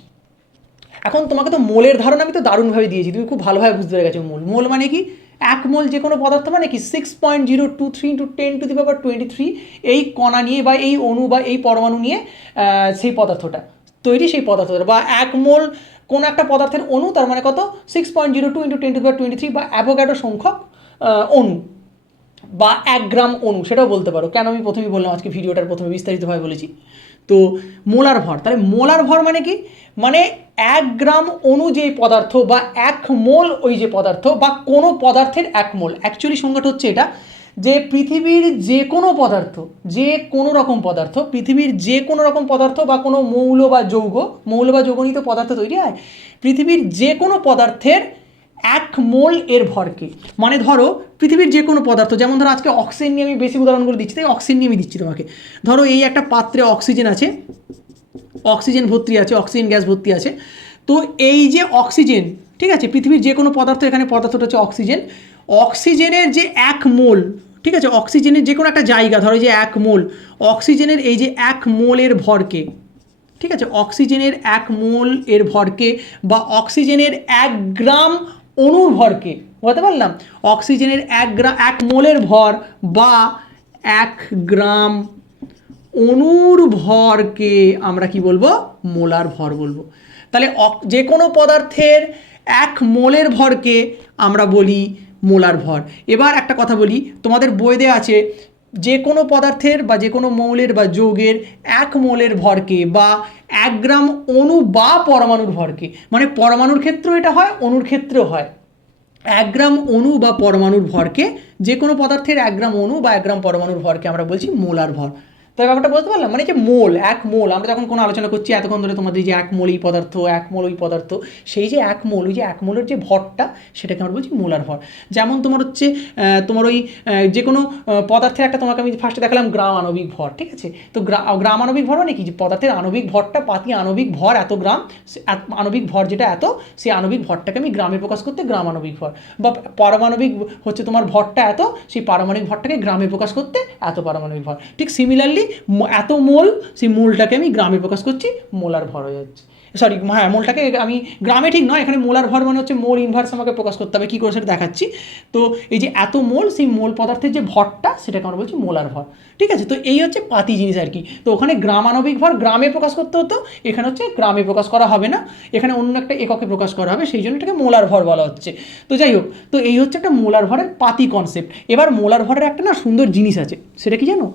এখন তোমাকে তো মোলের ধারণা আমি তো দারুণভাবে দিয়েছি, তুমি খুব ভালোভাবে বুঝতে পেরে গেছো। মোল মানে কি, 1 মোল যে কোনো পদার্থ মানে কি 6.023 × 10⁻23 এই কণা নিয়ে বা এই অণু বা এই পরমাণু নিয়ে সেই পদার্থটা তৈরি, সেই পদার্থটা বা 1 মোল কোনো একটা পদার্থের অণু, তার মানে কত 6.02 × 10⁻23 বা অ্যাভোগাড্রো সংখ্যক অণু বা 1 গ্রাম অণু, সেটাও বলতে পারো। কেন আমি প্রথমেই বললাম, আজকে ভিডিওটার প্রথমে বিস্তারিতভাবে বলেছি। তো মোলার ভর, তাহলে মোলার ভর মানে কি, মানে 1 গ্রাম অণু যে পদার্থ বা 1 মোল ওই যে পদার্থ বা কোনো পদার্থের 1 মোল, অ্যাকচুয়ালি সংখ্যাটা হচ্ছে এটা, যে পৃথিবীর যে কোনো পদার্থ, যে কোনো রকম পদার্থ, পৃথিবীর যে কোনো রকম পদার্থ বা কোনো মৌল বা যৌগনিত পদার্থ তৈরি হয়, পৃথিবীর যে কোনো পদার্থের 1 মোল এর ভরকে, মানে ধরো পৃথিবীর যে কোনো পদার্থ, যেমন ধরো আজকে অক্সিজেন নিয়ে আমি বেশি উদাহরণগুলো দিচ্ছি, তাই অক্সিজেন নিয়ে আমি দিচ্ছি তোমাকে। ধরো এই একটা পাত্রে অক্সিজেন আছে, অক্সিজেন ভর্তি আছে, অক্সিজেন গ্যাস ভর্তি আছে। তো এই যে অক্সিজেন, ঠিক আছে, পৃথিবীর যে কোনো পদার্থ, এখানে পদার্থটা হচ্ছে অক্সিজেন, অক্সিজেনের যে 1 মোল, ঠিক আছে, অক্সিজেনের যে কোনো একটা জায়গা, ধরো যে 1 মোল, অক্সিজেনের এই যে 1 মোলের ভরকে, ঠিক আছে, অক্সিজেনের 1 মোল এর ভরকে বা অক্সিজেনের 1 গ্রাম অণুর ভরকে, বলতে পারলাম, অক্সিজেনের 1 মোলের ভর বা 1 গ্রাম অণুর ভরকে আমরা কি বলবো, মোলার ভর বলবো। তাহলে যে কোনো পদার্থের 1 মোলের ভরকে আমরা বলি মোলার ভর। এবার একটা কথা বলি, তোমাদের বইতে আছে যে কোনো পদার্থের বা যে কোনো মৌলের বা যৌগের 1 মোলের ভরকে বা 1 গ্রাম অণু বা পরমাণুর ভরকে, মানে পরমাণুর ক্ষেত্রেও এটা হয়, অণুর ক্ষেত্রেও হয়, 1 গ্রাম অণু বা পরমাণুর ভরকে, যে কোনো পদার্থের 1 গ্রাম অণু বা 1 গ্রাম পরমাণুর ভরকে আমরা বলছি মোলার ভর। তো ব্যাপারটা বলতে পারলাম, মানে যে মোল, 1 মোল, আমরা যখন কোনো আলোচনা করছি এতক্ষণ ধরে তোমাদের যে 1 মোল এই পদার্থ, 1 মোল ওই পদার্থ, সেই যে 1 মোল, ওই যে 1 মোলের যে ভরটা, সেটাকে আমরা বলছি মোলার ভর। যেমন তোমার হচ্ছে তোমার ওই যে কোনো পদার্থের একটা, তোমাকে আমি ফার্স্টে দেখালাম গ্রাম আণবিক ভর, ঠিক আছে। তো গ্রাম আণবিক ভর মানে কি, যে পদার্থের আণবিক ভরটা পাতি আণবিক ভর এত গ্রাম, আণবিক ভর যেটা এত, সেই আণবিক ভরটাকে আমি গ্রামে প্রকাশ করতে গ্রাম আণবিক ভর, বা পারমাণবিক হচ্ছে তোমার ভরটা এত, সেই পারমাণবিক ভরটাকে গ্রামে প্রকাশ করতে এত পারমাণবিক ভর। ঠিক সিমিলারলি এত মোল, সেই মোলটাকে আমি গ্রামে প্রকাশ করছি, মোলার ভর হয়ে যাচ্ছে। সরি হ্যাঁ মোলটাকে আমি গ্রামে ঠিক নয়, এখানে মোলার ভর মানে হচ্ছে মোল ইনভার্স আমাকে প্রকাশ করতে হবে, কী করে সেটা দেখাচ্ছি। তো এই যে এত মোল, সেই মোল পদার্থের যে ভরটা সেটাকে আমরা বলছি মোলার ভর, ঠিক আছে। তো এই হচ্ছে পাতি জিনিস আর কি। তো ওখানে গ্রামাণবিক ভর গ্রামে প্রকাশ করতে হতো, এখানে হচ্ছে গ্রামে প্রকাশ করা হবে না, এখানে অন্য একটা এককে প্রকাশ করা হবে, সেই জন্য এটাকে মোলার ভর বলা হচ্ছে। তো যাই হোক, তো এই হচ্ছে একটা মোলার ভরের পাতি কনসেপ্ট। এবার মোলার ভরের একটা না সুন্দর জিনিস আছে, সেটা কি জানো,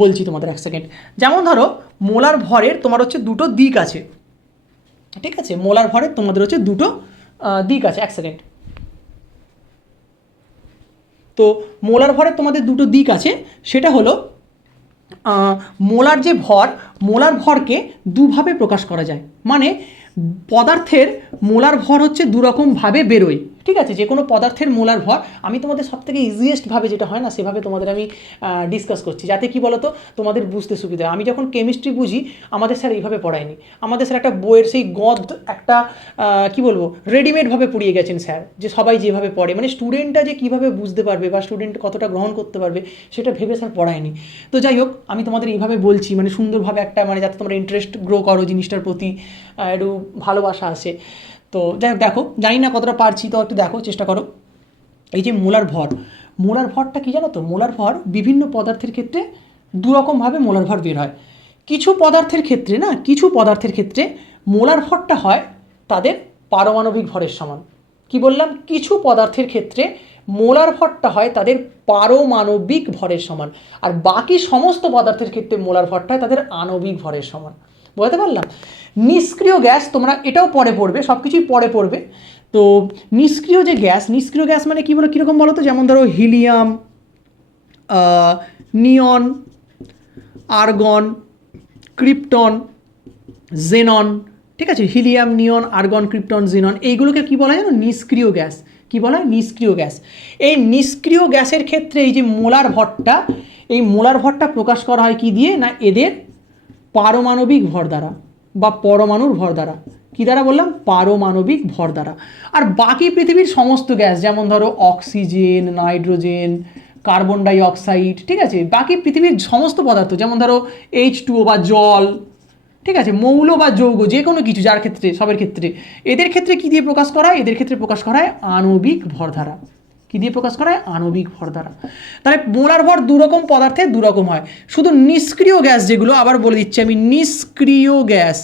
বলছি তোমাদের এক সেকেন্ড। যেমন ধরো মোলার ভরের তোমার হচ্ছে দুটো দিক আছে, ঠিক আছে, মোলার ভরের তোমাদের হচ্ছে দুটো দিক আছে, এক সেকেন্ড। তো মোলার ভরের তোমাদের দুটো দিক আছে, সেটা হলো মোলার যে ভর, মোলার ভরকে দুভাবে প্রকাশ করা যায়, মানে পদার্থের মোলার ভর হচ্ছে দুরকমভাবে বেরোয়, ঠিক আছে। যে কোনো পদার্থের মোলার ভর আমি তোমাদের সবথেকে ইজিয়েস্টভাবে যেটা হয় না সেভাবে তোমাদের আমি ডিসকাস করছি, যাতে কি বলো তো তোমাদের বুঝতে সুবিধা হয়। আমি যখন কেমিস্ট্রি বুঝি আমাদের স্যার এইভাবে পড়ায়নি, আমাদের স্যার একটা বইয়ের সেই গদ একটা কি বলবো রেডিমেডভাবে পড়িয়ে গেছেন স্যার, যে সবাই যেভাবে পড়ে মানে স্টুডেন্টটা যে কীভাবে বুঝতে পারবে বা স্টুডেন্ট কতটা গ্রহণ করতে পারবে সেটা ভেবে স্যার পড়ায়নি। তো যাই হোক, আমি তোমাদের এইভাবে বলছি মানে সুন্দরভাবে একটা মানে যাতে তোমরা ইন্টারেস্ট গ্রো করো জিনিসটার প্রতি, একটু ভালোবাসা আসে। তো যাই হোক, দেখো জানি না কতটা পারছি, তো একটু দেখো চেষ্টা করো। এই যে মোলার ভর, মোলার ভরটা কী জানো তো, মোলার ভর বিভিন্ন পদার্থের ক্ষেত্রে দুরকমভাবে মোলার ভর বের হয়। কিছু পদার্থের ক্ষেত্রে না, কিছু পদার্থের ক্ষেত্রে মোলার ভরটা হয় তাদের পারমাণবিক ভরের সমান। কি বললাম, কিছু পদার্থের ক্ষেত্রে মোলার ভরটা হয় তাদের পারমাণবিক ভরের সমান, আর বাকি সমস্ত পদার্থের ক্ষেত্রে মোলার ভরটা হয় তাদের আণবিক ভরের সমান। বুঝতে পারলাম। নিষ্ক্রিয় গ্যাস তোমরা এটাও পরে পড়বে, সব কিছুই পরে পড়বে। তো নিষ্ক্রিয় যে গ্যাস, নিষ্ক্রিয় গ্যাস মানে কী বলো, কীরকম বলো তো, যেমন ধরো হিলিয়াম, নিয়ন, আর্গন, ক্রিপ্টন, জেনন, ঠিক আছে। হিলিয়াম, নিয়ন, আর্গন, ক্রিপ্টন, জেনন, এইগুলোকে কী বলা হয় জানো, নিষ্ক্রিয় গ্যাস। কী বলা হয়, নিষ্ক্রিয় গ্যাস। এই নিষ্ক্রিয় গ্যাসের ক্ষেত্রে এই যে মোলার ভরটা, এই মোলার ভরটা প্রকাশ করা হয় কী দিয়ে না, এদের পারমাণবিক ভর দ্বারা বা পরমাণুর ভর দ্বারা। কী দ্বারা বললাম, পারমাণবিক ভর দ্বারা। আর বাকি পৃথিবীর সমস্ত গ্যাস, যেমন ধরো oxygen, nitrogen, carbon die oxide, ঠিক আছে, বাকি পৃথিবীর সমস্ত পদার্থ, যেমন ধরো H2O বা জল, ঠিক আছে, মৌল বা যৌগ, যে কোনো কিছু, যার ক্ষেত্রে সবের ক্ষেত্রে, এদের ক্ষেত্রে কী দিয়ে প্রকাশ করা হয়, এদের ক্ষেত্রে প্রকাশ করা হয় আণবিক ভর দ্বারা। কী দিয়ে প্রকাশ করা হয়, আণবিক ভর দ্বারা। তাহলে মোলার ভর দুরকম পদার্থে দুরকম হয়। শুধু নিষ্ক্রিয় গ্যাস যেগুলো, আবার বলে দিচ্ছি আমি, নিষ্ক্রিয় গ্যাস,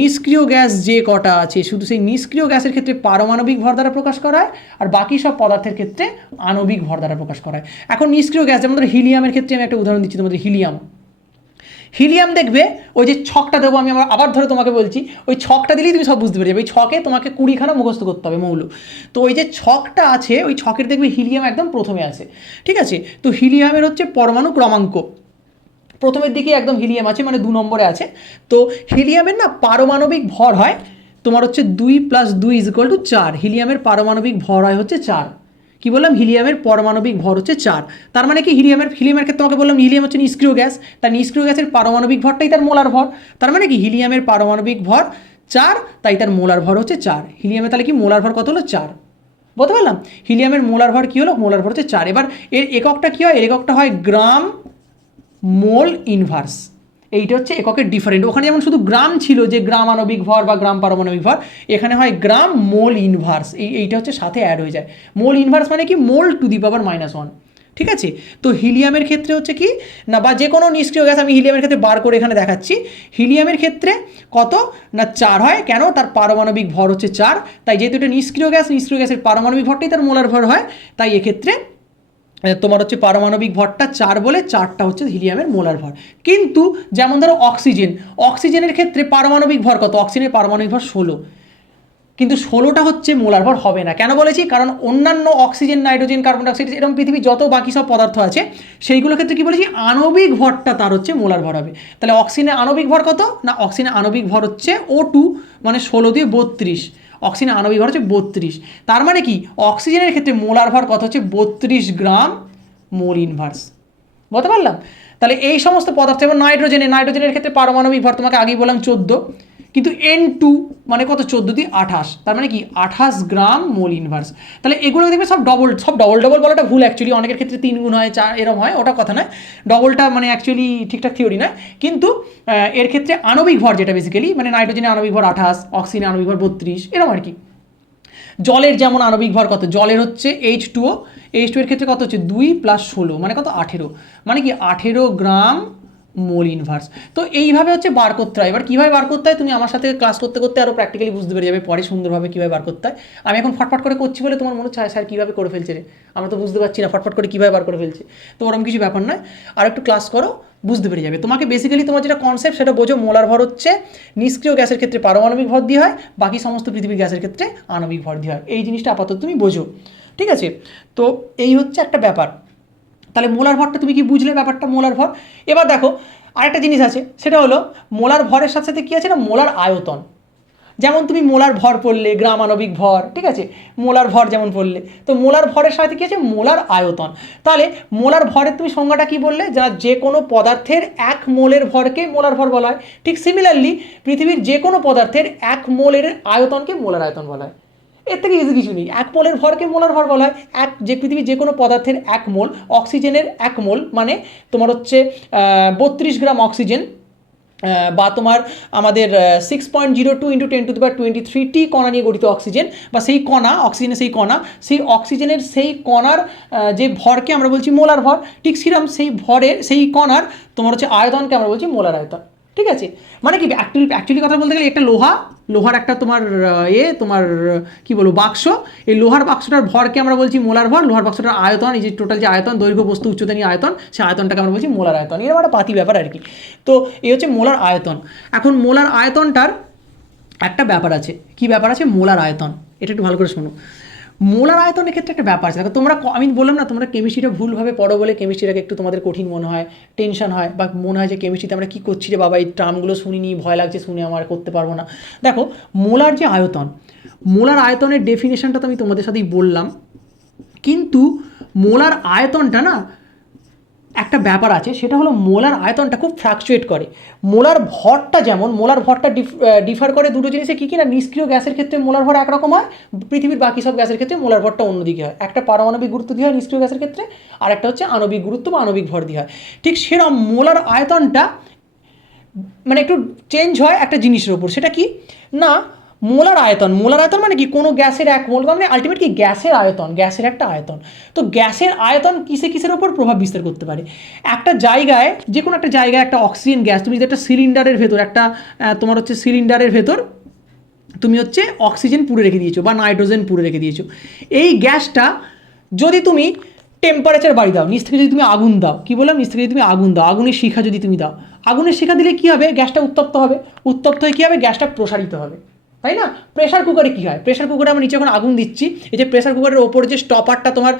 নিষ্ক্রিয় গ্যাস যে কটা আছে শুধু সেই নিষ্ক্রিয় গ্যাসের ক্ষেত্রে পারমাণবিক ভর দ্বারা প্রকাশ করা হয়, আর বাকি সব পদার্থের ক্ষেত্রে আণবিক ভর দ্বারা প্রকাশ করা হয়। এখন নিষ্ক্রিয় গ্যাস, যেমন ধরো হিলিয়ামের ক্ষেত্রে আমি একটা উদাহরণ দিচ্ছি তোমাদের, হিলিয়াম। হিলিয়াম দেখবে ওই যে ছকটা দেবো আমি, আবার ধরে তোমাকে বলছি, ওই ছকটা দিলেই তুমি সব বুঝতে পেরে যাবে। ওই ছকে তোমাকে 20খানা মুখস্থ করতে হবে মৌল। তো ওই যে ছকটা আছে, ওই ছকের দেখবে হিলিয়াম একদম প্রথমে আছে, ঠিক আছে। তো হিলিয়ামের হচ্ছে পরমাণু ক্রমাঙ্ক প্রথমের দিকে একদম হিলিয়াম আছে, মানে 2 নম্বরে আছে। তো হিলিয়ামের না পারমাণবিক ভর হয় তোমার হচ্ছে 2 + 2 = 4। হিলিয়ামের পারমাণবিক ভর হয় হচ্ছে 4। কি বললাম, হিলিয়ামের পারমাণবিক ভর হচ্ছে 4। তার মানে কি, হিলিয়ামের ক্ষেত্রে তোমাকে বললাম হিলিয়াম হচ্ছে নিষ্ক্রিয় গ্যাস, তার নিষ্ক্রিয় গ্যাসের পারমাণবিক ভরটাই তার মোলার ভর। তার মানে কি, হিলিয়ামের পারমাণবিক ভর 4, তাই তার মোলার ভর হচ্ছে 4। হিলিয়ামের তাহলে কি মোলার ভর কত হলো, 4। বলতে পারলাম, হিলিয়ামের মোলার ভর কী হলো, মোলার ভর হচ্ছে 4। এবার এর এককটা কী হয়, এর এককটা হয় গ্রাম মোল ইনভার্স। এইটা হচ্ছে এককের ডিফারেন্ট। ওখানে যেমন শুধু গ্রাম ছিল, যে গ্রাম আণবিক ভর বা গ্রাম পারমাণবিক ভর, এখানে হয় গ্রাম মোল ইনভার্স। এইটা হচ্ছে সাথে অ্যাড হয়ে যায়। মোল ইনভার্স মানে কি, মোল টু দি পাওয়ার -1, ঠিক আছে। তো হিলিয়ামের ক্ষেত্রে হচ্ছে কি না, বা যে কোনো নিষ্ক্রিয় গ্যাস, আমি হিলিয়ামের ক্ষেত্রে বার করে এখানে দেখাচ্ছি। হিলিয়ামের ক্ষেত্রে কত না 4 হয়, কেন, তার পারমাণবিক ভর হচ্ছে 4। তাই যেহেতু এটা নিষ্ক্রিয় গ্যাস, নিষ্ক্রিয় গ্যাসের পারমাণবিক ভরটাই তার মোলার ভর হয়, তাই এক্ষেত্রে তোমার হচ্ছে পারমাণবিক ভরটা 4 বলে 4টা হচ্ছে হিলিয়ামের মোলার ভর। কিন্তু যেমন ধরো অক্সিজেন, অক্সিজেনের ক্ষেত্রে পারমাণবিক ভর কত, অক্সিজেনের পারমাণবিক ভর 16, কিন্তু 16টা হচ্ছে মোলার ভর হবে না। কেন বলেছি, কারণ অন্যান্য অক্সিজেন, নাইট্রোজেন, কার্বন ডাইঅক্সাইড, এরকম পৃথিবীর যত বাকি সব পদার্থ আছে সেইগুলোর ক্ষেত্রে কী বলেছি, আণবিক ভরটা তার হচ্ছে মোলার ভর হবে। তাহলে অক্সিজেনের আণবিক ভর কত না, অক্সিজেনের আণবিক ভর হচ্ছে O2, মানে 16 দিয়ে 32। অক্সিজেনের আণবিক ভর হচ্ছে 32। তার মানে কি, অক্সিজেনের ক্ষেত্রে মোলার ভর কত হচ্ছে 32 গ্রাম মোল ইনভার্স। বলতে পারলাম। তাহলে এই সমস্ত পদার্থ, এবং নাইট্রোজেনের ক্ষেত্রে পারমাণবিক ভর তোমাকে আগেই বললাম 14, কিন্তু N2 মানে কত 14 দিয়ে 28, তার মানে কি 28 গ্রাম মোল ইনভার্স। তাহলে এগুলো দেখবে সব ডবল ডবল বলাটা ভুল অ্যাকচুয়ালি, অনেকের ক্ষেত্রে 3 গুণ হয় 4 এরকম হয়, ওটা কথা নয়, ডবলটা মানে অ্যাকচুয়ালি ঠিকঠাক থিওরি নয়। কিন্তু এর ক্ষেত্রে আণবিক ভর যেটা বেসিক্যালি মানে নাইট্রোজেনের আণবিক ভর 28, অক্সিজেনের আণবিক ভর 32 এরকম আর কি। জলের যেমন আণবিক ভর কত, জলের হচ্ছে H2O, H2 এর ক্ষেত্রে কত হচ্ছে 2 + 16 মানে কত 18, মানে কি 18 গ্রাম মোল ইনভার্স। তো এইভাবে হচ্ছে বার করতে হয়। এবার কীভাবে বার করতে হয় তুমি আমার সাথে ক্লাস করতে করতে আরও প্র্যাকটিক্যালি বুঝতে পেরে যাবে পরে সুন্দরভাবে কীভাবে বার করতে হয়। আমি এখন ফটফট করে করছি বলে তোমার মনে হচ্ছে স্যার কীভাবে করে ফেলছে রে, আমরা তো বুঝতে পারছি না ফটফট করে কীভাবে বার করে ফেলছে। তো ওরকম কিছু ব্যাপার নয়, আর একটু ক্লাস করো বুঝতে পেরে যাবে। তোমাকে বেসিক্যালি তোমার যেটা কনসেপ্ট সেটা বোঝো, মোলার ভর হচ্ছে নিষ্ক্রিয় গ্যাসের ক্ষেত্রে পারমাণবিক ভর দিয়ে হয়, বাকি সমস্ত পৃথিবীর গ্যাসের ক্ষেত্রে আণবিক ভর দিয়ে হয়। এই জিনিসটা আপাতত তুমি বোঝো, ঠিক আছে? তো এই হচ্ছে একটা ব্যাপার। তাহলে মোলার ভরটা তুমি কি বুঝলে ব্যাপারটা, মোলার ভর। এবার দেখো আরেকটা জিনিস আছে, সেটা হলো মোলার ভরের সাথে সাথে কী আছে না, মোলার আয়তন। যেমন তুমি মোলার ভর পড়লে, গ্রাম আণবিক ভর, ঠিক আছে, মোলার ভর যেমন পড়লে, তো মোলার ভরের সাথে কী আছে, মোলার আয়তন। তাহলে মোলার ভরের তুমি সংজ্ঞাটা কী বললে, যা যে কোনো পদার্থের 1 মোলের ভরকে মোলার ভর বলা হয়। ঠিক সিমিলারলি পৃথিবীর যে কোনো পদার্থের 1 মোলের আয়তনকে মোলার আয়তন বলা হয়। এর থেকে ইজি কিছু নেই, 1 মোলের ভরকে মোলার ভর বলা হয়। পৃথিবীর যে কোনো পদার্থের 1 মোল, অক্সিজেনের 1 মোল মানে তোমার হচ্ছে 32 গ্রাম অক্সিজেন, বা তোমার আমাদের 6.02 × 10⁻23 কণা নিয়ে গঠিত অক্সিজেন, বা সেই কণা অক্সিজেনের সেই অক্সিজেনের সেই কণার যে ভরকে আমরা বলছি মোলার ভর। ঠিক সেরকম সেই ভরের সেই কণার তোমার হচ্ছে আয়তনকে আমরা বলছি মোলার আয়তন, ঠিক আছে? মানে কি অ্যাকচুয়ালি কথা বলতে গেলে একটা লোহার একটা তোমার তোমার কি বলবো বাক্স, এই লোহার বাক্সটার ভরকে আমরা বলছি মোলার ভর, লোহার বাক্সটার আয়তন, এই যে টোটাল যে আয়তন, দৈর্ঘ্য বস্তু উচ্চতা নিয়ে আয়তন, সেই আয়তনটাকে আমরা বলছি মোলার আয়তন। এরকম একটা পাতি ব্যাপার আর কি। তো এই হচ্ছে মোলার আয়তন। এখন মোলার আয়তনটার একটা ব্যাপার আছে, কি ব্যাপার আছে, মোলার আয়তন, এটা একটু ভালো করে শোনো। মোলার আয়তনের ক্ষেত্রে একটা ব্যাপার আছে, দেখো তোমরা, আমি বললাম না তোমরা কেমিস্ট্রিটা ভুলভাবে পড়ো বলে কেমিস্ট্রিটাকে একটু তোমাদের কঠিন মনে হয়, টেনশন হয়, বা মনে হয় যে কেমিস্ট্রিতে আমরা কী করছি রে বাবা, এই টার্মগুলো শুনিনি, ভয় লাগছে শুনে, আমার করতে পারবো না। দেখো মোলার যে আয়তন, মোলার আয়তনের ডেফিনেশনটা তো আমি তোমাদের সাথেই বললাম, কিন্তু মোলার আয়তনটা না একটা ব্যাপার আছে, সেটা হলো মোলার আয়তনটা খুব ফ্লাকচুয়েট করে। মোলার ভরটা ডিফার করে দুটো জিনিসে, কী কী না, নিষ্ক্রিয় গ্যাসের ক্ষেত্রে মোলার ভর একরকম হয়, পৃথিবীর বাকি সব গ্যাসের ক্ষেত্রে মোলার ভরটা অন্যদিকে হয়। একটা পারমাণবিক গুরুত্ব দিয়ে হয় নিষ্ক্রিয় গ্যাসের ক্ষেত্রে, আর একটা হচ্ছে আণবিক গুরুত্ব বা আণবিক ভর দিয়ে হয়। ঠিক সেরকম মোলার আয়তনটা মানে একটু চেঞ্জ হয় একটা জিনিসের ওপর, সেটা কি না, মোলার আয়তন মানে কি, কোনো গ্যাসের 1 মোল, মানে আলটিমেট কি গ্যাসের আয়তন, গ্যাসের একটা আয়তন। তো গ্যাসের আয়তন কিসের ওপর প্রভাব বিস্তার করতে পারে, একটা জায়গায়, যে কোনো একটা জায়গায় একটা অক্সিজেন গ্যাস, তুমি যদি একটা সিলিন্ডারের ভেতর তোমার হচ্ছে সিলিন্ডারের ভেতর তুমি হচ্ছে অক্সিজেন পুরে রেখে দিয়েছো বা নাইট্রোজেন পুরে রেখে দিয়েছো, এই গ্যাসটা যদি তুমি টেম্পারেচার বাড়িয়ে দাও, নিচ থেকে যদি তুমি আগুন দাও, কি বললাম, নিচ থেকে যদি তুমি আগুন দাও, আগুনের শিখা যদি তুমি দাও, আগুনের শিখা দিলে কী হবে, গ্যাসটা উত্তপ্ত হবে, উত্তপ্ত হয়ে কী হবে, গ্যাসটা প্রসারিত হবে, তাই না? প্রেশার কুকারে কী হয়, প্রেশার কুকারে আমরা নিচে যখন আগুন দিচ্ছি, এই যে প্রেশার কুকারের ওপর যে স্টপারটা তোমার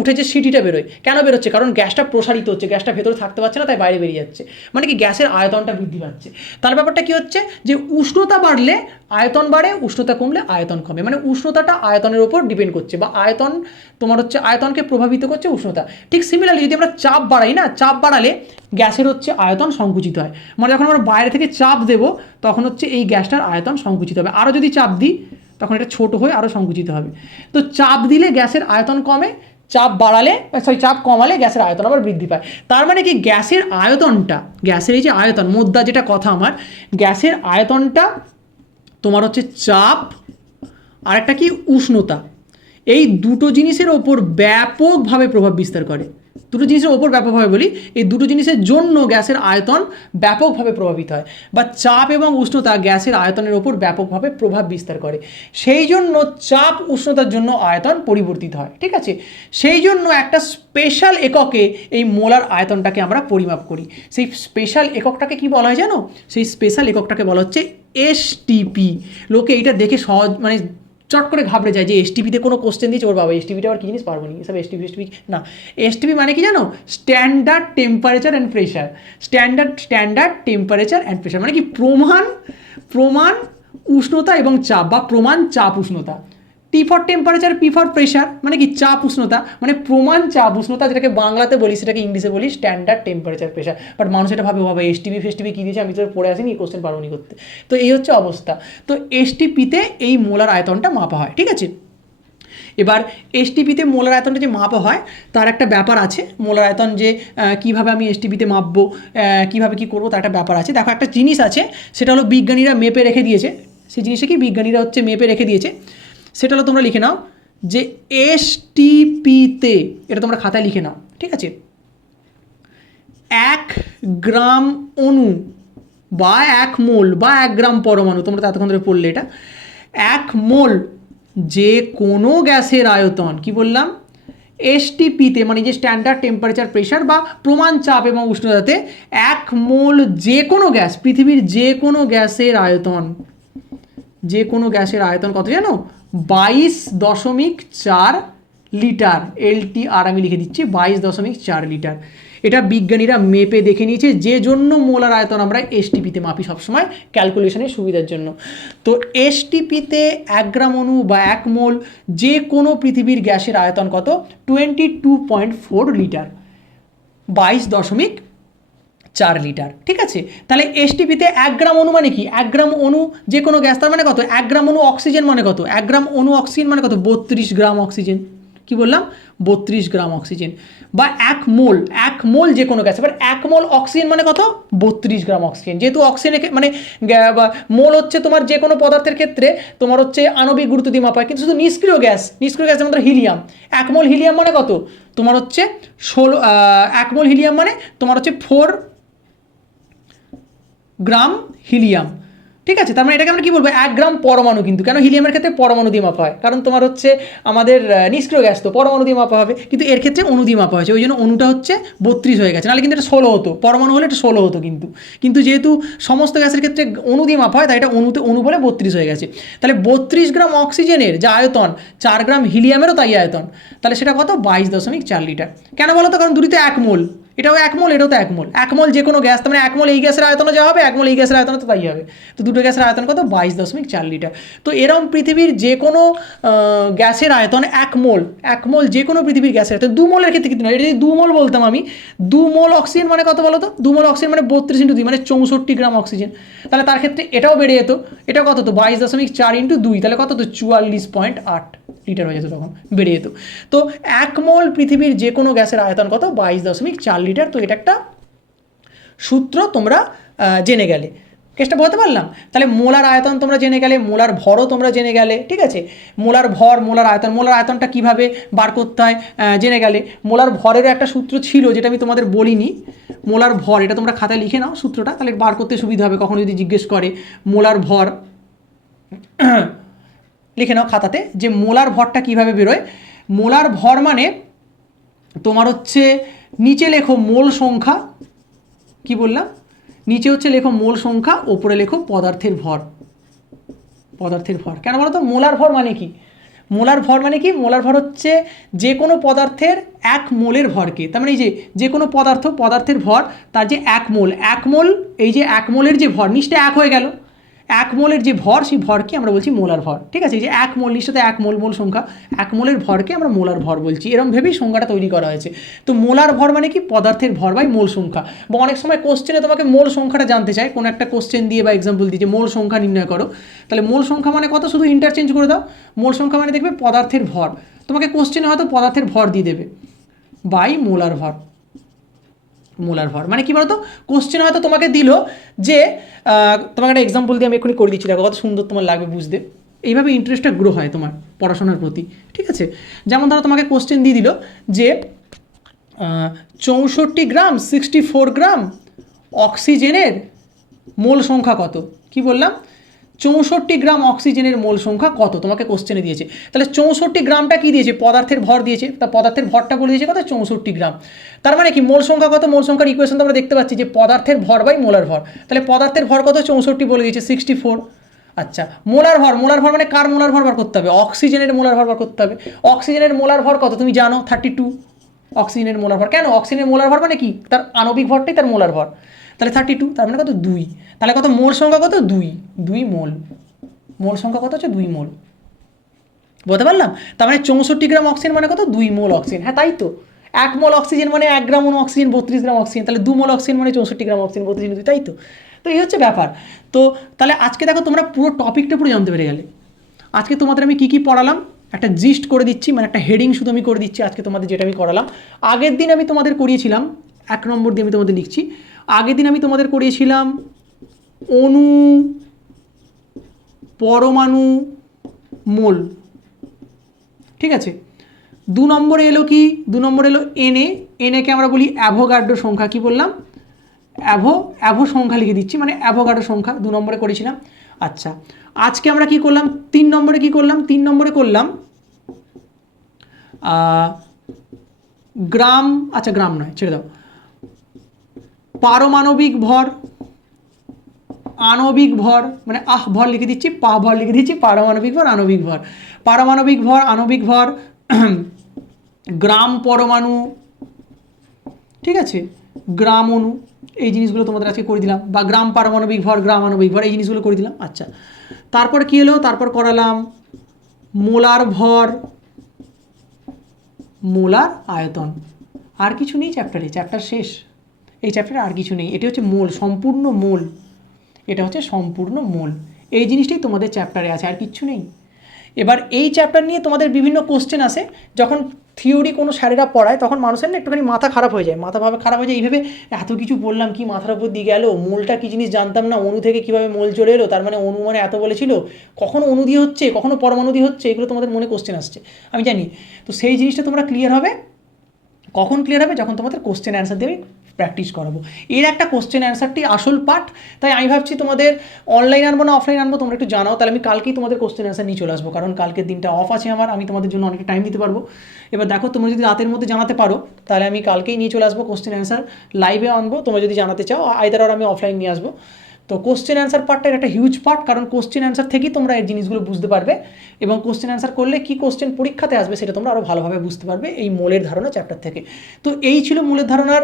উঠে যে সিটিটা বেরোয়, কেন বেরোচ্ছে, কারণ গ্যাসটা প্রসারিত হচ্ছে, গ্যাসটা ভেতরে থাকতে পারছে না, তাই বাইরে বেরিয়ে যাচ্ছে, মানে কি গ্যাসের আয়তনটা বৃদ্ধি পাচ্ছে। তার ব্যাপারটা কী হচ্ছে, যে উষ্ণতা বাড়লে আয়তন বাড়ে, উষ্ণতা কমলে আয়তন কমে, মানে উষ্ণতাটা আয়তনের ওপর ডিপেন্ড করছে, বা আয়তন তোমার হচ্ছে আয়তনকে প্রভাবিত করছে উষ্ণতা। ঠিক সিমিলারলি যদি আমরা চাপ বাড়াই না, চাপ বাড়ালে গ্যাসের হচ্ছে আয়তন সংকুচিত হয়, মানে যখন আমরা বাইরে থেকে চাপ দেবো তখন হচ্ছে এই গ্যাসটার আয়তন সংকুচিত হবে, আরও যদি চাপ দিই তখন এটা ছোট হয়ে আরও সংকুচিত হবে। তো চাপ দিলে গ্যাসের আয়তন কমে, চাপ কমালে গ্যাসের আয়তন আবার বৃদ্ধি পায়। তার মানে কি গ্যাসের আয়তনটা, গ্যাসের এই যে আয়তন, মোদ্দা যেটা কথা আমার, গ্যাসের আয়তনটা তোমার হচ্ছে চাপ আর একটা কি উষ্ণতা, এই দুটো জিনিসের ওপর ব্যাপকভাবে প্রভাব বিস্তার করে। দুটো জিনিসের ওপর ব্যাপকভাবে বলি, এই দুটো জিনিসের জন্য গ্যাসের আয়তন ব্যাপকভাবে প্রভাবিত হয়, বা চাপ এবং উষ্ণতা গ্যাসের আয়তনের ওপর ব্যাপকভাবে প্রভাব বিস্তার করে, সেই জন্য চাপ উষ্ণতার জন্য আয়তন পরিবর্তিত হয়, ঠিক আছে? সেই জন্য একটা স্পেশাল এককে এই মোলার আয়তনটাকে আমরা পরিমাপ করি। সেই স্পেশাল এককটাকে কি বলা হয় জানো? সেই স্পেশাল এককটাকে বলা হচ্ছে এসটিপি। লোকে এইটা দেখে সহজ মানে চট করে ঘাবড়ে যায় যে এসটিপিতে কোনো কোশ্চেন দিয়েছে, ওর বাবা এসটিপিটা আবার কী জিনিস, পারবো নি এসব এসটিপি না। এসটিপি মানে কি জানো? Standard temperature and pressure. Standard temperature and pressure মানে কি প্রমাণ উষ্ণতা এবং চাপ, বা প্রমাণ চাপ উষ্ণতা। T for temperature, P for pressure, মানে কি চাপ উষ্ণতা, মানে প্রমাণ চাপ উষ্ণতা, যেটাকে বাংলাতে বলি সেটাকে ইংলিশে বলি স্ট্যান্ডার্ড টেম্পারেচার প্রেশার। বাট মানুষ এটা ভাবে বাবা এসটিপি ফেসটিপি কী দিয়েছে, আমি তো পড়ে আসিনি, এই কোশ্চেন পারবনি করতে। তো এই হচ্ছে অবস্থা। তো এসটিপিতে এই মোলার আয়তনটা মাপা হয়, ঠিক আছে। এবার এসটিপিতে মোলার আয়তনটা যে মাপা হয় তার একটা ব্যাপার আছে। মোলার আয়তন যে কীভাবে আমি এসটিপিতে মাপবো, কীভাবে কী করবো, তার একটা ব্যাপার আছে। দেখো একটা জিনিস আছে, সেটা হলো বিজ্ঞানীরা মেপে রেখে দিয়েছে। সেই জিনিসটা কি বিজ্ঞানীরা হচ্ছে মেপে রেখে দিয়েছে, সেটা হলো তোমরা লিখে নাও যে এসটিপিতে, এটা তোমরা খাতায় লিখে নাও, ঠিক আছে। 1 গ্রাম অণু বা 1 মোল বা 1 গ্রাম পরমাণু, তোমরা তো এতক্ষণ ধরে পড়লে এটা, 1 মোল যে কোনো গ্যাসের আয়তন, কি বললাম, এসটিপিতে মানে যে স্ট্যান্ডার্ড টেম্পারেচার প্রেশার বা প্রমাণ চাপ এবং উষ্ণতাতে 1 মোল যে কোনো গ্যাস, পৃথিবীর যে কোনো গ্যাসের আয়তন, যে কোনো গ্যাসের আয়তন কত জানো, 22.4 লিটার। LTR আমি লিখে দিচ্ছি, 22.4 লিটার। এটা বিজ্ঞানীরা মেপে দেখে নিয়েছে, যে জন্য মোলার আয়তন আমরা এসটিপিতে মাপি সবসময় ক্যালকুলেশনের সুবিধার জন্য। তো এসটিপিতে 1 গ্রাম অণু বা 1 মোল যে কোনো পৃথিবীর গ্যাসের আয়তন কত, 22.4 লিটার, 22.4 লিটার, ঠিক আছে। তাহলে এসটিপিতে 1 গ্রাম অণু মানে কি, 1 গ্রাম অণু যে কোনো গ্যাস, তার মানে কত, 1 গ্রাম অণু অক্সিজেন মানে কত, 1 গ্রাম অণু অক্সিজেন মানে কত, 32 গ্রাম অক্সিজেন। কি বললাম, 32 গ্রাম অক্সিজেন। বা 1 মোল, 1 মোল যে কোনো গ্যাস, এবার 1 মোল অক্সিজেন মানে কত, 32 গ্রাম অক্সিজেন। যেহেতু অক্সিজেন মানে মোল হচ্ছে তোমার যে কোনো পদার্থের ক্ষেত্রে তোমার হচ্ছে আণবিক গুরুত্ব দিয়ে মাপা হয়, কিন্তু শুধু নিষ্ক্রিয় গ্যাস, নিষ্ক্রিয় গ্যাস যেমন হিলিয়াম, 1 মোল হিলিয়াম মানে কত তোমার হচ্ছে 1 মোল হিলিয়াম মানে তোমার হচ্ছে 4 গ্রাম হিলিয়াম, ঠিক আছে। তার মানে এটাকে আমরা কি বলবো, 1 গ্রাম পরমাণু। কিন্তু কেন হিলিয়ামের ক্ষেত্রে পরমাণু দিয়ে মাপা হয়, কারণ তোমার হচ্ছে আমাদের নিষ্ক্রিয় গ্যাস তো পরমাণু দিয়ে মাপা হবে, কিন্তু এর ক্ষেত্রে অণু দিয়ে মাপা হয়েছে, ওই জন্য অণুটা হচ্ছে 32 হয়ে গেছে। নাহলে কিন্তু এটা 16 হতো, পরমাণু হলে এটা 16 হতো, কিন্তু যেহেতু সমস্ত গ্যাসের ক্ষেত্রে অণু দিয়ে মাপা হয়, তাই এটা অণু বলে 32 হয়ে গেছে। তাহলে 32 গ্রাম অক্সিজেনের যা আয়তন, 4 গ্রাম হিলিয়ামেরও তাই আয়তন, তাহলে সেটা কত, 22.4 লিটার। কেন বলো তো, কারণ দুটিতে 1 মোল, এটাও 1 মোল, এটাও তো 1 মোল। 1 মোল যে কোনো গ্যাস, তার মানে 1 মোল এই গ্যাসের আয়তনে যা হবে, 1 মোল এই গ্যাসের আয়তনে তো তাই হবে। তো দুটো গ্যাসের আয়তন কত, 22.4 লিটার। তো এরকম পৃথিবীর যে কোনো গ্যাসের আয়তন 1 মোল, 1 মোল যে কোনো পৃথিবীর গ্যাসের আয়তন। 2 মোলের ক্ষেত্রে কিন্তু না, এটা যদি 2 মোল বলতাম আমি, 2 মোল অক্সিজেন মানে কত বলো তো, 2 মোল অক্সিজেন মানে 32 × 2 মানে 64 গ্রাম অক্সিজেন। তাহলে তার ক্ষেত্রে এটাও বেড়ে যেত, এটা কত তো 22.4 × 2, তাহলে কত তো 44.8 লিটার হয়ে যেত, তখন বেড়ে যেত। তো 1 মোল পৃথিবীর যে কোনো গ্যাসের আয়তন কত, 22.4 লিটার। তো এটা একটা সূত্র তোমরা জেনে গেলে, কেসটা বোঝাতে পারলাম। তাহলে মোলার আয়তন তোমরা জেনে গেলে, মোলার ভরও তোমরা জেনে গেলে, ঠিক আছে। মোলার ভর, মোলার আয়তন, মোলার আয়তনটা কীভাবে বার করতে হয় জেনে গেলে। মোলার ভরেরও একটা সূত্র ছিল, যেটা আমি তোমাদের বলিনি। মোলার ভর, এটা তোমরা খাতায় লিখে নাও সূত্রটা, তাহলে বার করতে সুবিধা হবে কখনো যদি জিজ্ঞেস করে। মোলার ভর লিখে নাও খাতাতে, যে মোলার ভরটা কীভাবে বেরোয়। মোলার ভর মানে তোমার হচ্ছে নিচে লেখো মোল সংখ্যা, কি বললাম, নিচে হচ্ছে লেখো মোল সংখ্যা, ওপরে লেখো পদার্থের ভর। পদার্থের ভর কেন বলো তো, মোলার ভর মানে কি, মোলার ভর মানে কি, মোলার ভর হচ্ছে যে কোনো পদার্থের 1 মোলের ভরকে, তার মানে এই যে কোনো পদার্থের ভর, তার যে 1 মোল, 1 মোল, এই যে 1 মোলের যে ভর, নিচটা 1 হয়ে গেল, 1 মোলের যে ভর, সেই ভরকে আমরা বলছি মোলার ভর, ঠিক আছে। এই যে 1 মোল, নিচটাতে 1 মোল, মোল সংখ্যা, 1 মোলের ভরকে আমরা মোলার ভর বলছি, এরকম ভেবেই সংখ্যাটা তৈরি করা হয়েছে। তো মোলার ভর মানে কি, পদার্থের ভর বাই মোল সংখ্যা। বা অনেক সময় কোশ্চেনে তোমাকে মোল সংখ্যাটা জানতে চায়, কোনো একটা কোশ্চেন দিয়ে বা এক্সাম্পল দিয়ে যে মোল সংখ্যা নির্ণয় করো, তাহলে মোল সংখ্যা মানে কত, শুধু ইন্টারচেঞ্জ করে দাও। মোল সংখ্যা মানে দেখবে পদার্থের ভর, তোমাকে কোশ্চেনে হয়তো পদার্থের ভর দিয়ে দেবে বাই মোলার ভর। মোলার ভর মানে কি বলতো, কোশ্চেন হয়তো তোমাকে দিল যে, তোমাকে একটা এক্সাম্পল দিয়ে আমি এক্ষুনি করে দিচ্ছি, দেখো কত সুন্দর তোমার লাগবে বুঝতে। এইভাবে ইন্টারেস্টটা গ্রো হয় তোমার পড়াশোনার প্রতি, ঠিক আছে। যেমন ধরো তোমাকে কোশ্চেন দিয়ে দিল যে 64 গ্রাম 64 গ্রাম অক্সিজেনের মোল সংখ্যা কত, কি বললাম, 64 গ্রাম অক্সিজেনের মোল সংখ্যা কত, তোমাকে কোশ্চেনে দিয়েছে। তাহলে 64 গ্রামটা কি দিয়েছে, পদার্থের ভর দিয়েছে, তা পদার্থের ভরটা বলে দিয়েছে কত, 64 গ্রাম। তার মানে কি মোল সংখ্যা কত, মোল সংখ্যার ইকুয়েশন তো আমরা দেখতে পাচ্ছি যে পদার্থের ভর বাই মোলার ভর। তাহলে পদার্থের ভর কত, 64 বলে দিয়েছে, 64। আচ্ছা, মোলার ভর, মোলার ভর মানে কার মোলার ভর বার করতে হবে, অক্সিজেনের মোলার ভর বার করতে হবে। অক্সিজেনের মোলার ভর কত তুমি জানো, 32। অক্সিজেনের মোলার ভর, কেন অক্সিজেনের মোলার ভর মানে কি, তার আণবিক ভরটাই তার মোলার ভর, তাহলে 32, তার মানে কত 2। তাহলে কত মোল সংখ্যা কত, 2 মোল, মোল সংখ্যা কত হচ্ছে 2 মোল। বলতে পারলাম? তার মানে 64 গ্রাম অক্সিজেন মানে কত? 2 মোল অক্সিজেন। হ্যাঁ তাই তো, 1 মোল অক্সিজেন মানে 1 গ্রাম অক্সিজেন, 32 গ্রাম অক্সিজেন, তাহলে 2 মোল অক্সিজেন মানে 64 গ্রাম অক্সিজেন, 32 তাই তো। তো এই হচ্ছে ব্যাপার। তো তাহলে আজকে দেখো তোমরা পুরো টপিকটা পুরো জানতে পেরে গেলে। আজকে তোমাদের আমি কী পড়ালাম একটা জিস্ট করে দিচ্ছি, মানে একটা হেডিং শুধু আমি করে দিচ্ছি আজকে তোমাদের যেটা আমি করালাম। আগের দিন আমি তোমাদের করিয়েছিলাম 1 নম্বর দিয়ে আমি তোমাদের লিখছি, আগের দিন আমি তোমাদের করিয়েছিলাম অণু, পরমাণু, মোল, ঠিক আছে। 2 নম্বরে এলো কি? 2 নম্বরে এলো এনএ। এনএকে আমরা বলি অ্যাভোগাড্রো সংখ্যা। কি বললাম? অ্যাভো সংখ্যা লিখে দিচ্ছি, মানে অ্যাভোগাড্রো সংখ্যা 2 নম্বরে করেছিলাম। আচ্ছা, আজকে আমরা কি করলাম? 3 নম্বরে কি করলাম? 3 নম্বরে করলাম গ্রাম, আচ্ছা গ্রাম নয় ছেড়ে দাও, পারমাণবিক ভর, আণবিক ভর, মানে ভর লিখে দিচ্ছি, ভর লিখে দিচ্ছি, পারমাণবিক ভর, আণবিক ভর, পারমাণবিক ভর, আণবিক ভর, গ্রাম পরমাণু, ঠিক আছে, গ্রাম অণু, এই জিনিসগুলো তোমাদের আজকে করে দিলাম, বা গ্রাম পারমাণবিক ভর, গ্রাম আণবিক ভর, এই জিনিসগুলো করে দিলাম। আচ্ছা, তারপর কি এলো? তারপর করালাম মোলার ভর, মোলার আয়তন। আর কিছু নেই চ্যাপ্টারে, চ্যাপ্টার শেষ, এই চ্যাপ্টারে আর কিছু নেই। এটি হচ্ছে মোল, সম্পূর্ণ মোল, এটা হচ্ছে সম্পূর্ণ মোল। এই জিনিসটাই তোমাদের চ্যাপ্টারে আছে, আর কিচ্ছু নেই। এবার এই চ্যাপ্টার নিয়ে তোমাদের বিভিন্ন কোশ্চেন আসে, যখন থিওরি কোনো স্যারেরা পড়ায় তখন মানুষের না একটুখানি মাথা খারাপ হয়ে যায়, মাথা ভাবে খারাপ হয়ে যায়, এইভাবে এত কিছু বললাম কি মাথার উপর দিয়ে গেল, মোলটা কি জিনিস জানতাম না, অণু থেকে কীভাবে মোল চলে এলো, তার মানে অণু মানে এত বলেছিল, কখনো অণু দিয়ে হচ্ছে, কখনো পরমাণু দিয়ে হচ্ছে, এগুলো তোমাদের মনে কোশ্চেন আসছে আমি জানি। তো সেই জিনিসটা তোমরা ক্লিয়ার হবে কখন? ক্লিয়ার হবে যখন তোমাদের কোশ্চেন অ্যান্সার দিয়ে প্র্যাকটিস করাবো। এর একটা কোশ্চেন অ্যান্সারটি আসল পার্ট, তাই আমি ভাবছি তোমাদের অনলাইন আনবো না অফলাইন আনবো তোমরা একটু জানাও, তাহলে আমি কালকেই তোমাদের কোশ্চেন অ্যান্সার নিয়ে চলে আসবো, কারণ কালকের দিনটা অফ আছে আমার, আমি তোমাদের জন্য অনেকটা টাইম দিতে পারবো। এবার দেখো তোমরা যদি রাতের মধ্যে জানাতে পারো তাহলে আমি কালকেই নিয়ে চলে আসবো কোশ্চেন অ্যান্সার, লাইভে আনবো, তোমরা যদি জানাতে চাও আইদার আর আমি অফলাইন নিয়ে আসবো। তো কোশ্চেন অ্যান্সার পার্টটা একটা হিউজ পার্ট, কারণ কোশ্চেন অ্যান্সার থেকেই তোমরা এই জিনিসগুলো বুঝতে পারবে, এবং কোশ্চেন অ্যান্সার করলে কী কোশ্চেন পরীক্ষাতে আসবে সেটা তোমরা আরও ভালোভাবে বুঝতে পারবে এই মোলের ধারণা চ্যাপ্টার থেকে। তো এই ছিল মূলের ধারণার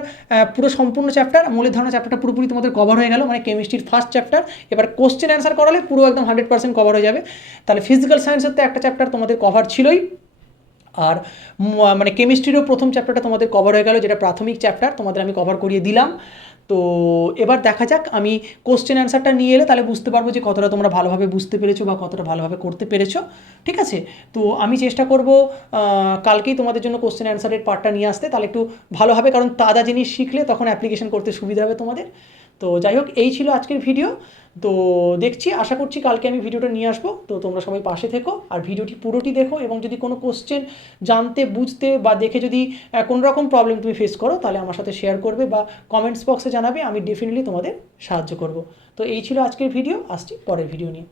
পুরো সম্পূর্ণ চ্যাপ্টার। মূলের ধারণা চ্যাপ্টারটা পুরোপুরি তোমাদের কভার হয়ে গেল, মানে কেমিস্ট্রির ফার্স্ট চ্যাপ্টার। এবার কোশ্চেন অ্যান্সার করালে পুরো একদম 100% কভার হয়ে যাবে। তাহলে ফিজিক্যাল সায়েন্সের তো একটা চ্যাপ্টার তোমাদের কভার ছিলই, আর মানে কেমিস্ট্রিরও প্রথম চ্যাপ্টারটা তোমাদের কভার হয়ে গেল, যেটা প্রাথমিক চ্যাপ্টার তোমাদের আমি কভার করিয়ে দিলাম। তো এবার দেখা যাক, আমি কোশ্চেন অ্যান্সারটা নিয়ে এলে তাহলে বুঝতে পারবো যে কতটা তোমরা ভালোভাবে বুঝতে পেরেছো বা কতটা ভালোভাবে করতে পেরেছো, ঠিক আছে। তো আমি চেষ্টা করব কালকেই তোমাদের জন্য কোশ্চেন অ্যান্সারের পার্টটা নিয়ে আসতে, তাহলে একটু ভালো হবে, কারণ তাজা জিনিস শিখলে তখন অ্যাপ্লিকেশন করতে সুবিধা হবে তোমাদের। তো যাই হোক, এই ছিল আজকের ভিডিও। তো দেখছি, আশা করছি কালকে আমি ভিডিওটা নিয়ে আসবো। তো তোমরা সবাই পাশে থেকো আর ভিডিওটি পুরোটি দেখো, এবং যদি কোনো কোশ্চেন জানতে বুঝতে বা দেখে যদি কোনো রকম প্রবলেম তুমি ফেস করো তাহলে আমার সাথে শেয়ার করবে বা কমেন্টস বক্সে জানাবে, আমি ডেফিনেটলি তোমাদের সাহায্য করব। তো এই ছিল আজকের ভিডিও, আসছি পরের ভিডিও নিয়ে।